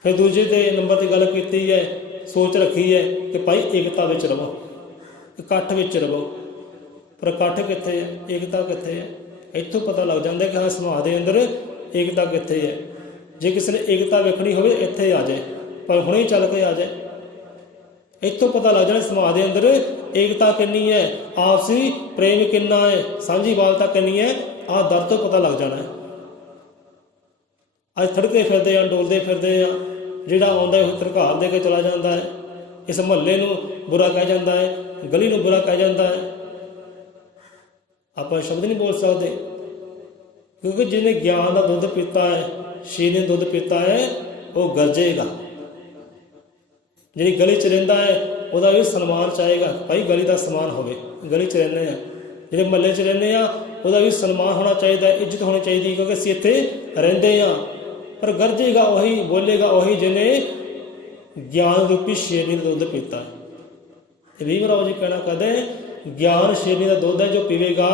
ਫਿਰ ਦੂਜੇ ਦੇ ਨੰਬਰ 'ਤੇ ਗੱਲ ਕੀਤੀ ਹੈ, ਸੋਚ ਰੱਖੀ ਹੈ ਕਿ ਭਾਈ ਏਕਤਾ ਵਿੱਚ ਰਹੋ, ਇਕੱਠ ਵਿੱਚ ਰਹੋ। ਪਰ ਇਕੱਠ ਕਿੱਥੇ ਹੈ, ਏਕਤਾ ਕਿੱਥੇ ਹੈ? ਇੱਥੋਂ ਪਤਾ ਲੱਗ ਜਾਂਦਾ ਕਿ ਹਾਂ ਸਮਾਜ ਦੇ ਅੰਦਰ ਏਕਤਾ ਕਿੱਥੇ ਹੈ। ਜੇ ਕਿਸੇ ਨੇ ਏਕਤਾ ਵੇਖਣੀ ਹੋਵੇ ਇੱਥੇ ਆ ਜਾਏ, ਪਰ ਹੁਣੇ ਹੀ ਚੱਲ ਕੇ ਆ ਜਾਏ। ਇੱਥੋਂ ਪਤਾ ਲੱਗ ਜਾਣਾ ਸਮਾਜ ਦੇ ਅੰਦਰ ਏਕਤਾ ਕਿੰਨੀ ਹੈ, ਆਪਸੀ ਪ੍ਰੇਮ ਕਿੰਨਾ ਹੈ, ਸਾਂਝੀਵਾਲਤਾ ਕਿੰਨੀ ਹੈ। ਆਹ ਦਰ ਤੋਂ ਪਤਾ ਲੱਗ ਜਾਣਾ। ਅੱਜ ਥੜਕੇ ਫਿਰਦੇ ਆ, ਡੋਲਦੇ ਫਿਰਦੇ ਆ, ਜਿਹੜਾ ਆਉਂਦਾ ਉਹ ਧਰਕਾਰ ਦੇ ਕੇ ਚਲਾ ਜਾਂਦਾ ਹੈ। ਇਸ ਮੁਹੱਲੇ ਨੂੰ ਬੁਰਾ ਕਹਿ ਜਾਂਦਾ ਹੈ, ਗਲੀ ਨੂੰ ਬੁਰਾ ਕਹਿ ਜਾਂਦਾ ਹੈ। ਆਪਾਂ ਸ਼ਬਦ ਨਹੀਂ ਬੋਲ ਸਕਦੇ, ਕਿਉਂਕਿ ਜਿਹਨੇ ਗਿਆਨ ਦਾ ਦੁੱਧ ਪੀਤਾ ਹੈ, ਸ਼ੀਰ ਨੇ ਦੁੱਧ ਪੀਤਾ ਹੈ, ਉਹ ਗਰਜੇਗਾ। ਜਿਹੜੀ ਗਲੀ 'ਚ ਰਹਿੰਦਾ ਹੈ ਉਹਦਾ ਵੀ ਸਨਮਾਨ ਚਾਹੇਗਾ, ਭਾਈ ਗਲੀ ਦਾ ਸਨਮਾਨ ਹੋਵੇ। ਗਲੀ 'ਚ ਰਹਿੰਦੇ ਆ, ਜਿਹੜੇ ਮੁਹੱਲੇ 'ਚ ਰਹਿੰਦੇ ਆ ਉਹਦਾ ਵੀ ਸਨਮਾਨ ਹੋਣਾ ਚਾਹੀਦਾ, ਇੱਜ਼ਤ ਹੋਣੀ ਚਾਹੀਦੀ, ਕਿਉਂਕਿ ਅਸੀਂ ਇੱਥੇ ਰਹਿੰਦੇ ਹਾਂ। ਪਰ ਗਰਜੇਗਾ ਉਹੀ, ਬੋਲੇਗਾ ਉਹੀ ਜਿਹਨੇ ਗਿਆਨ ਰੂਪੀ ਸ਼ੇਰਨੀ ਦਾ ਦੁੱਧ ਪੀਤਾ ਹੈ। ਤੇ ਭੀਮ ਰਾਓ ਜੀ ਕਹਿਣਾ ਕਦੇ ਗਿਆਨ ਸ਼ੇਰਨੀ ਦਾ ਦੁੱਧ ਹੈ, ਜੋ ਪੀਵੇਗਾ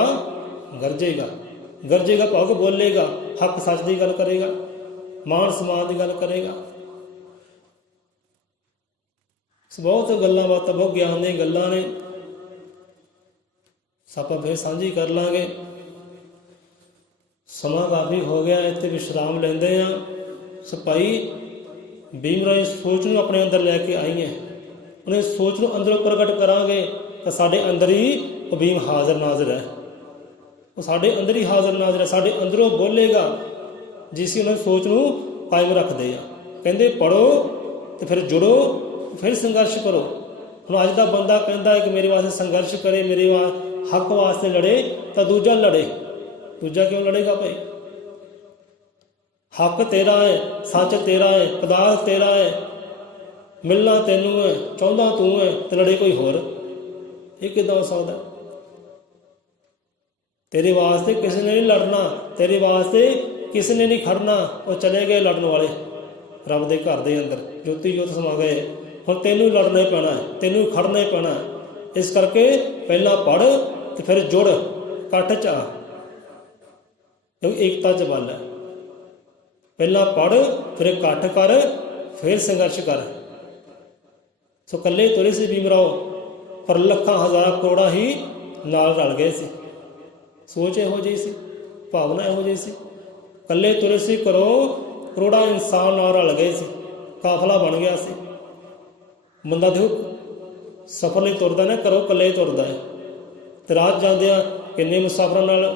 ਗਰਜੇਗਾ। ਗਰਜੇਗਾ ਭਾਵ ਬੋਲੇਗਾ, ਹੱਕ ਸੱਚ ਦੀ ਗੱਲ ਕਰੇਗਾ, ਮਾਣ ਸਨਮਾਨ ਦੀ ਗੱਲ ਕਰੇਗਾ। ਬਹੁਤ ਗੱਲਾਂ ਬਾਤਾਂ, ਬਹੁਤ ਗਿਆਨ ਦੀਆਂ ਗੱਲਾਂ ਨੇ, ਆਪਾਂ ਫਿਰ ਸਾਂਝੀ ਕਰ ਲਾਂਗੇ। ਸਮਾਂ ਕਾਫੀ ਹੋ ਗਿਆ, ਇੱਥੇ ਵਿਸ਼ਰਾਮ ਲੈਂਦੇ ਹਾਂ। ਭਾਈ ਭੀਮ ਰਾਓ ਸੋਚ ਨੂੰ ਆਪਣੇ ਅੰਦਰ ਲੈ ਕੇ ਆਈ ਹੈ, ਉਹਨੇ ਸੋਚ ਨੂੰ ਅੰਦਰੋਂ ਪ੍ਰਗਟ ਕਰਾਂਗੇ ਤਾਂ ਸਾਡੇ ਅੰਦਰ ਹੀ ਉਹ ਭੀਮ ਹਾਜ਼ਰ ਨਾਜ਼ਰ ਹੈ। ਉਹ ਸਾਡੇ ਅੰਦਰ ਹੀ ਹਾਜ਼ਰ ਨਾਜ਼ਰ ਹੈ, ਸਾਡੇ ਅੰਦਰੋਂ ਬੋਲੇਗਾ ਜਿਸ ਉਹਨਾਂ ਦੀ ਸੋਚ ਨੂੰ ਕਾਇਮ ਰੱਖਦੇ ਆ। ਕਹਿੰਦੇ ਪੜ੍ਹੋ ਤੇ ਫਿਰ ਜੁੜੋ, ਫਿਰ ਸੰਘਰਸ਼ ਕਰੋ। ਹੁਣ ਅੱਜ ਦਾ ਬੰਦਾ ਕਹਿੰਦਾ ਹੈ ਕਿ ਮੇਰੇ ਵਾਸਤੇ ਸੰਘਰਸ਼ ਕਰੇ, ਮੇਰੇ ਹੱਕ ਵਾਸਤੇ ਲੜੇ, ਤਾਂ ਦੂਜਾ ਲੜੇ। ਦੂਜਾ ਕਿਉਂ ਲੜੇਗਾ ਭਾਈ? ਹੱਕ ਤੇਰਾ ਹੈ, ਸੱਚ ਤੇਰਾ ਹੈ, ਪਦਾਰਥ ਤੇਰਾ ਹੈ, ਮਿਲਣਾ ਤੈਨੂੰ ਹੈ, ਚਾਹੁੰਦਾ ਤੂੰ ਹੈ, ਤੇ ਲੜੇ ਕੋਈ ਹੋਰ। ਇਹ ਕਿੱਦਾਂ ਹੋ ਸਕਦਾ? ਤੇਰੇ ਵਾਸਤੇ ਕਿਸੇ ਨੇ ਨਹੀਂ ਲੜਨਾ, ਤੇਰੇ ਵਾਸਤੇ ਕਿਸੇ ਨੇ ਨਹੀਂ ਖੜਨਾ। ਉਹ ਚਲੇ ਗਏ ਲੜਨ ਵਾਲੇ ਰੱਬ ਦੇ ਘਰ ਦੇ ਅੰਦਰ, ਜੋਤੀ ਜੋਤ ਸਮਾ ਗਏ। ਹੁਣ ਤੈਨੂੰ ਲੜਨਾ ਹੀ ਪੈਣਾ ਹੈ, ਤੈਨੂੰ ਖੜਨਾ ਹੀ ਪੈਣਾ। ਇਸ ਕਰਕੇ ਪਹਿਲਾਂ ਪੜ੍ਹ ਤੇ ਫਿਰ ਜੁੜ, ਇਕੱਠ 'ਚ ਆ, ਕਿਉਂਕਿ ਏਕਤਾ 'ਚ ਬਲ ਹੈ। ਪਹਿਲਾਂ ਪੜ੍ਹ, ਫਿਰ ਇਕੱਠ ਕਰ, ਫਿਰ ਸੰਘਰਸ਼ ਕਰ। ਸੋ ਇਕੱਲੇ ਤੁਰੇ ਸੀ ਭੀਮ ਰਾਓ, ਪਰ ਲੱਖਾਂ ਹਜ਼ਾਰਾਂ ਕਰੋੜਾਂ ਹੀ ਨਾਲ ਰਲ ਗਏ ਸੀ। ਸੋਚ ਇਹੋ ਜਿਹੀ ਸੀ, ਭਾਵਨਾ ਇਹੋ ਜਿਹੀ ਸੀ। ਇਕੱਲੇ ਤੁਰੇ ਸੀ ਘਰੋਂ, ਕਰੋੜਾਂ ਇਨਸਾਨ ਨਾਲ ਰਲ ਗਏ ਸੀ, ਕਾਫਲਾ ਬਣ ਗਿਆ ਸੀ। ਬੰਦਾ ਦੇਖੋ ਸਫ਼ਰ ਲਈ ਤੁਰਦਾ ਨਾ, ਘਰੋਂ ਇਕੱਲੇ ਹੀ ਤੁਰਦਾ ਹੈ, ਤੇ ਰਾਤ ਜਾਂਦੇ ਆ ਕਿੰਨੇ ਮੁਸਾਫਰਾਂ ਨਾਲ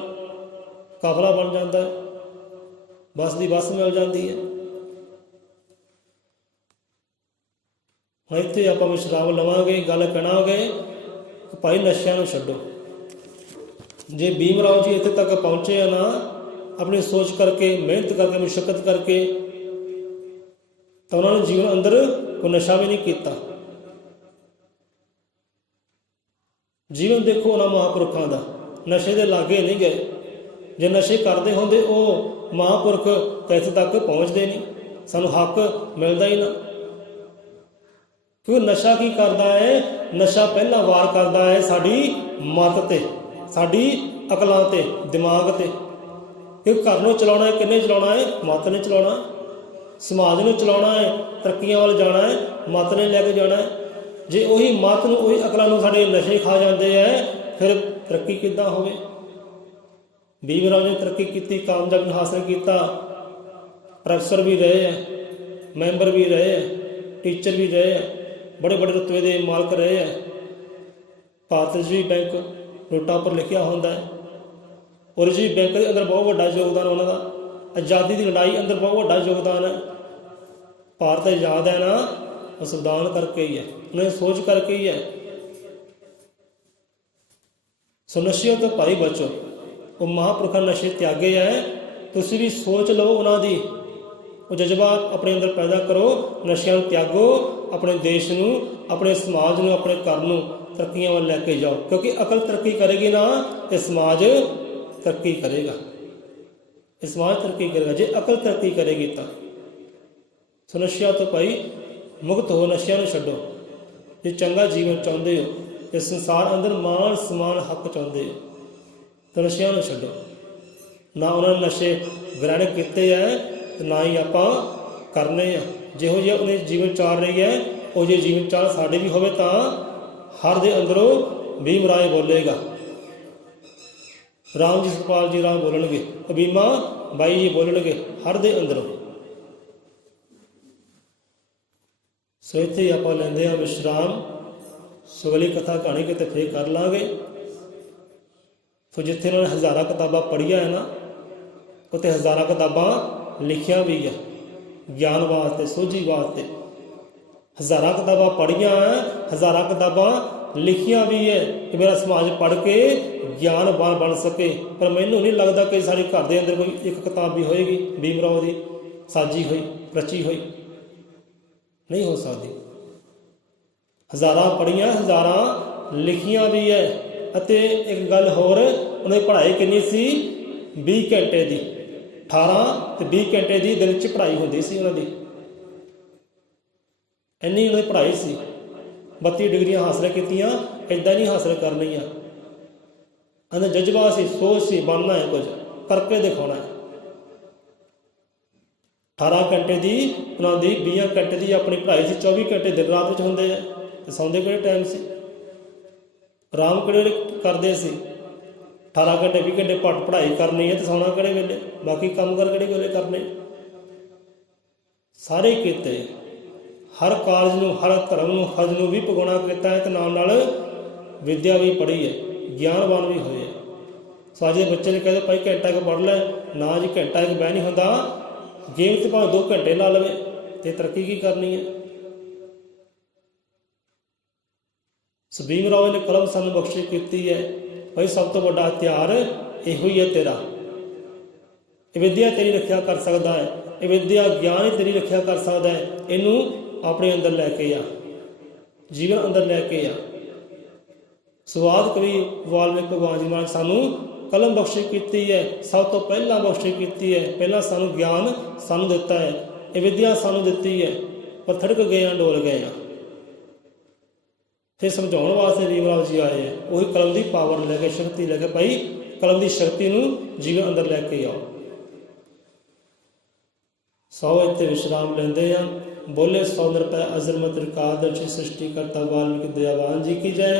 ਕਾਫਲਾ ਬਣ ਜਾਂਦਾ ਹੈ, ਬੱਸ ਦੀ ਬੱਸ ਮਿਲ ਜਾਂਦੀ ਹੈ। ਹੁਣ ਇੱਥੇ ਆਪਾਂ ਵਿਸ਼ਰਾਮ ਲਵਾਂਗੇ, ਗੱਲ ਕਰਾਂਗੇ ਕਿ ਭਾਈ ਨਸ਼ਿਆਂ ਨੂੰ ਛੱਡੋ। ਜੇ ਭੀਮ ਰਾਓ ਜੀ ਇੱਥੇ ਤੱਕ ਪਹੁੰਚੇ ਆ ਨਾ, ਆਪਣੀ ਸੋਚ ਕਰਕੇ, ਮਿਹਨਤ ਕਰਕੇ, ਮੁਸ਼ੱਕਤ ਕਰਕੇ, ਤਾਂ ਉਹਨਾਂ ਨੇ ਜੀਵਨ ਅੰਦਰ ਕੋਈ ਨਸ਼ਾ ਵੀ ਨਹੀਂ ਕੀਤਾ। ਜੀਵਨ ਦੇਖੋ ਉਹਨਾਂ ਮਹਾਂਪੁਰਖਾਂ ਦਾ, ਨਸ਼ੇ ਦੇ ਲਾਗੇ ਨਹੀਂ ਗਏ। ਜੇ ਨਸ਼ੇ ਕਰਦੇ ਹੁੰਦੇ ਉਹ ਮਹਾਂਪੁਰਖ ਤਾਂ ਇੱਥੇ ਤੱਕ ਪਹੁੰਚਦੇ ਨਹੀਂ, ਸਾਨੂੰ ਹੱਕ ਮਿਲਦਾ ਹੀ ਨਾ। ਕਿਉਂਕਿ ਨਸ਼ਾ ਕੀ ਕਰਦਾ ਹੈ? ਨਸ਼ਾ ਪਹਿਲਾਂ ਵਾਰ ਕਰਦਾ ਹੈ ਸਾਡੀ ਮੱਤ 'ਤੇ, ਸਾਡੀ ਅਕਲਾਂ 'ਤੇ, ਦਿਮਾਗ 'ਤੇ। ਕਿਉਂਕਿ ਘਰ ਨੂੰ ਚਲਾਉਣਾ ਹੈ, ਕਿੰਨੇ ਚਲਾਉਣਾ ਹੈ? ਮੱਤ ਨੇ ਚਲਾਉਣਾ। ਸਮਾਜ ਨੂੰ ਚਲਾਉਣਾ ਹੈ, ਤਰੱਕੀਆਂ ਵੱਲ ਜਾਣਾ ਹੈ, ਮੱਤ ਨੇ ਲੈ ਕੇ ਜਾਣਾ ਹੈ। ਜੇ ਉਹੀ ਮੱਤ ਨੂੰ, ਉਹੀ ਅਕਲਾਂ ਨੂੰ ਸਾਡੇ ਨਸ਼ੇ ਖਾ ਜਾਂਦੇ ਹੈ, ਫਿਰ ਤਰੱਕੀ ਕਿੱਦਾਂ ਹੋਵੇ? ਭੀਮ ਰਾਓ ਨੇ ਤਰੱਕੀ ਕੀਤੀ, ਕਾਮਯਾਬੀ ਹਾਸਲ ਕੀਤਾ, ਪ੍ਰੋਫੈਸਰ ਵੀ ਰਹੇ ਹੈ, ਮੈਂਬਰ ਵੀ ਰਹੇ ਹੈ, ਟੀਚਰ ਵੀ ਰਹੇ ਹੈ, बड़े बड़े रुतबे के मालक रहे हैं। भारत रिजर्व बैंक नोटां पर लिखिया होंदा है। और रिजर्व बैंक के अंदर बहुत बड़ा योगदान उन्होंने, आज़ादी की लड़ाई अंदर बहुत बड़ा योगदान है। भारत आज़ाद है ना, वो संविधान करके ही है, उन्हें सोच करके ही है। सो नशियों तो भाई बचो, वो महापुरखा नशे त्यागे है। तुसीं भी सोच लो उन्होंने, वो जज्बा अपने अंदर पैदा करो, नशियां त्यागो, अपने देश नूं, अपने समाज नूं, अपने घर नूं तरक्कियां वाल लैके जाओ। क्योंकि अकल तरक्की करेगी ना, ये समाज तरक्की करेगा, ये समाज तरक्की करेगा जे अकल तरक्की करेगी तो। सो नशिया तो भाई मुक्त हो, नशिया नूं छड्डो। जे चंगा जीवन चाहते हो, इस संसार अंदर मान समान हक चाहते हो, तो नशिया नूं छड्डो। ना उन्होंने नशे ग्रहण किए हैं, ना ही आप करने हैं। जिहो जिहा उन्हें जीवन चाल रही है, वो जे जीवन चाल साढ़े भी होवे तो हर दे अंदरों भीम राय बोलेगा, राम जी सुखपाल जी राम बोलणगे, भीमा बाई जी बोलणगे, हर दे अंदरों। सो इत्थे आप लेंदे हां विश्राम। सो अगली कथा कहानी किते फिर कर लांगे। सो जिथे उन्होंने हज़ारां किताबां पढ़िया है ना, उत्थे हज़ारां किताबां लिखिया भी है ज्ञान वास्ते, सोझी वास्ते। हज़ारां किताबां पढ़िया है, हज़ारां किताबां लिखिया भी है कि मेरा समाज पढ़ के ज्ञानवान बन सके। पर मैनू नहीं लगता कि सारे घर के अंदर कोई एक किताब भी होएगी भीम राव की साजी हुई रची हुई, नहीं हो सकती। हज़ारां पढ़िया, हज़ारां लिखिया भी है। अते एक गल होर, उन्हें पढ़ाई कितनी सी, 20 घंटे की, 18 ते 20 घंटे की दिन च पढ़ाई होती सी उन्होंने। इन्नी उन्होंने पढ़ाई सी, 32 डिग्रियां हासिल कीतियां, इदा नहीं हासिल करनियां। अंदर जज्बा सी, सोच सी, बनना है कुछ करके दिखाना है। 18 घंटे की उन्होंने 20 घंटे की अपनी पढ़ाई सी, 24 घंटे दिन रात में होंगे है। सौंदे किहड़े टाइम से, आराम किहड़े करते सी। 18 घंटे 20 घंटे पढ़ाई करनी है तो सौना किहड़े वेले, बाकी काम कर किहड़े वेले करने। सारे किते, हर कारज नूं, हर धर्म नूं, फर्ज नूं भी पगाउणा किया है, तो नाल विद्या भी पढ़ी है, ज्ञानवान भी होए। सो अज दे बच्चे ने कहते भाई घंटा एक पढ़ लै, ना जी घंटा एक बह नहीं होंदा। गेम तो भावें 2 घंटे ला लवे तो तरक्की की करनी है। सो भीम राव ने कलम सानू बख्शी की है, भाई सब तो बड़ा हथियार इहो ही है तेरा। ये विद्या तेरी रक्षा कर सकता है, ये विद्या ज्ञान ही तेरी रक्षा कर सकता है। इनू अपने अंदर लैके आ, जीवन अंदर लैके आ। स्वाद कवि वाल्मीकि भगवान जी महाराज सानू कलम बख्शी की है, सब तो पहला बख्शी की है। पहला सानू ज्ञान सानू दिता है, ये विद्या सानू दिती है, पर थड़क गए हैं, डोल गए हैं। फिर समझाने वास्ते भीम राव जी आए हैं, वही कलम की पावर लैके, शक्ति लैके, भाई कलम की शक्ति नूं जीवन अंदर लैके आओ। सौ इत्थे विश्राम लेंदे हैं। बोले 100 रुपये अजरमत रिकादर्शी सृष्टि करता वाल्मीकि दयावान जी की जय।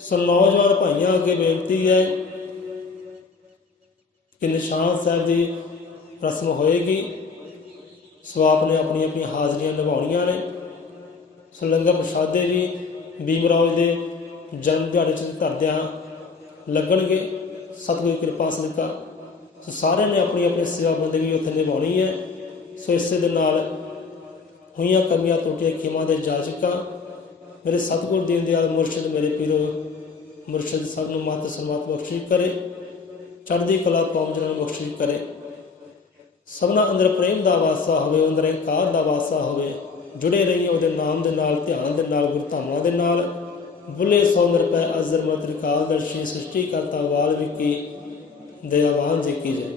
सो नौजवान भाइयों अगे बेनती है कि निशान साहब की रस्म होएगी। सो आपने अपनी अपनी हाजरियां निभाउणियां ने। सो लंगर प्रशादे भी भीम राव के जन्म दिहाड़े धरद्या लगणगे, सतगुरु की कृपा सदका। सो सारे ने अपनी अपनी सेवा बंदगी उत्थे निभाउणी है। सो इसे दे नाल हुईयां कमियां त्रुटियां खिमा दे जाचका मेरे सतगुरु दीन दयाल मुर्शद मेरे पीरो मुर्शद सब नूं मत सन्मत बख्शी करे, चढ़दी कला कौम जनां बख्शी करे। सबना अंदर प्रेम का वासा होवे, अंदर अहंकार का वासा होवे। जुड़े रहिए उहदे नाम दे नाल, ध्यान दे नाल, गुरधामां दे नाल। बुले 100 रुपये अजरमत रिकादर्शी सृष्टि करता वाल्मीकि दयावान जी की जय।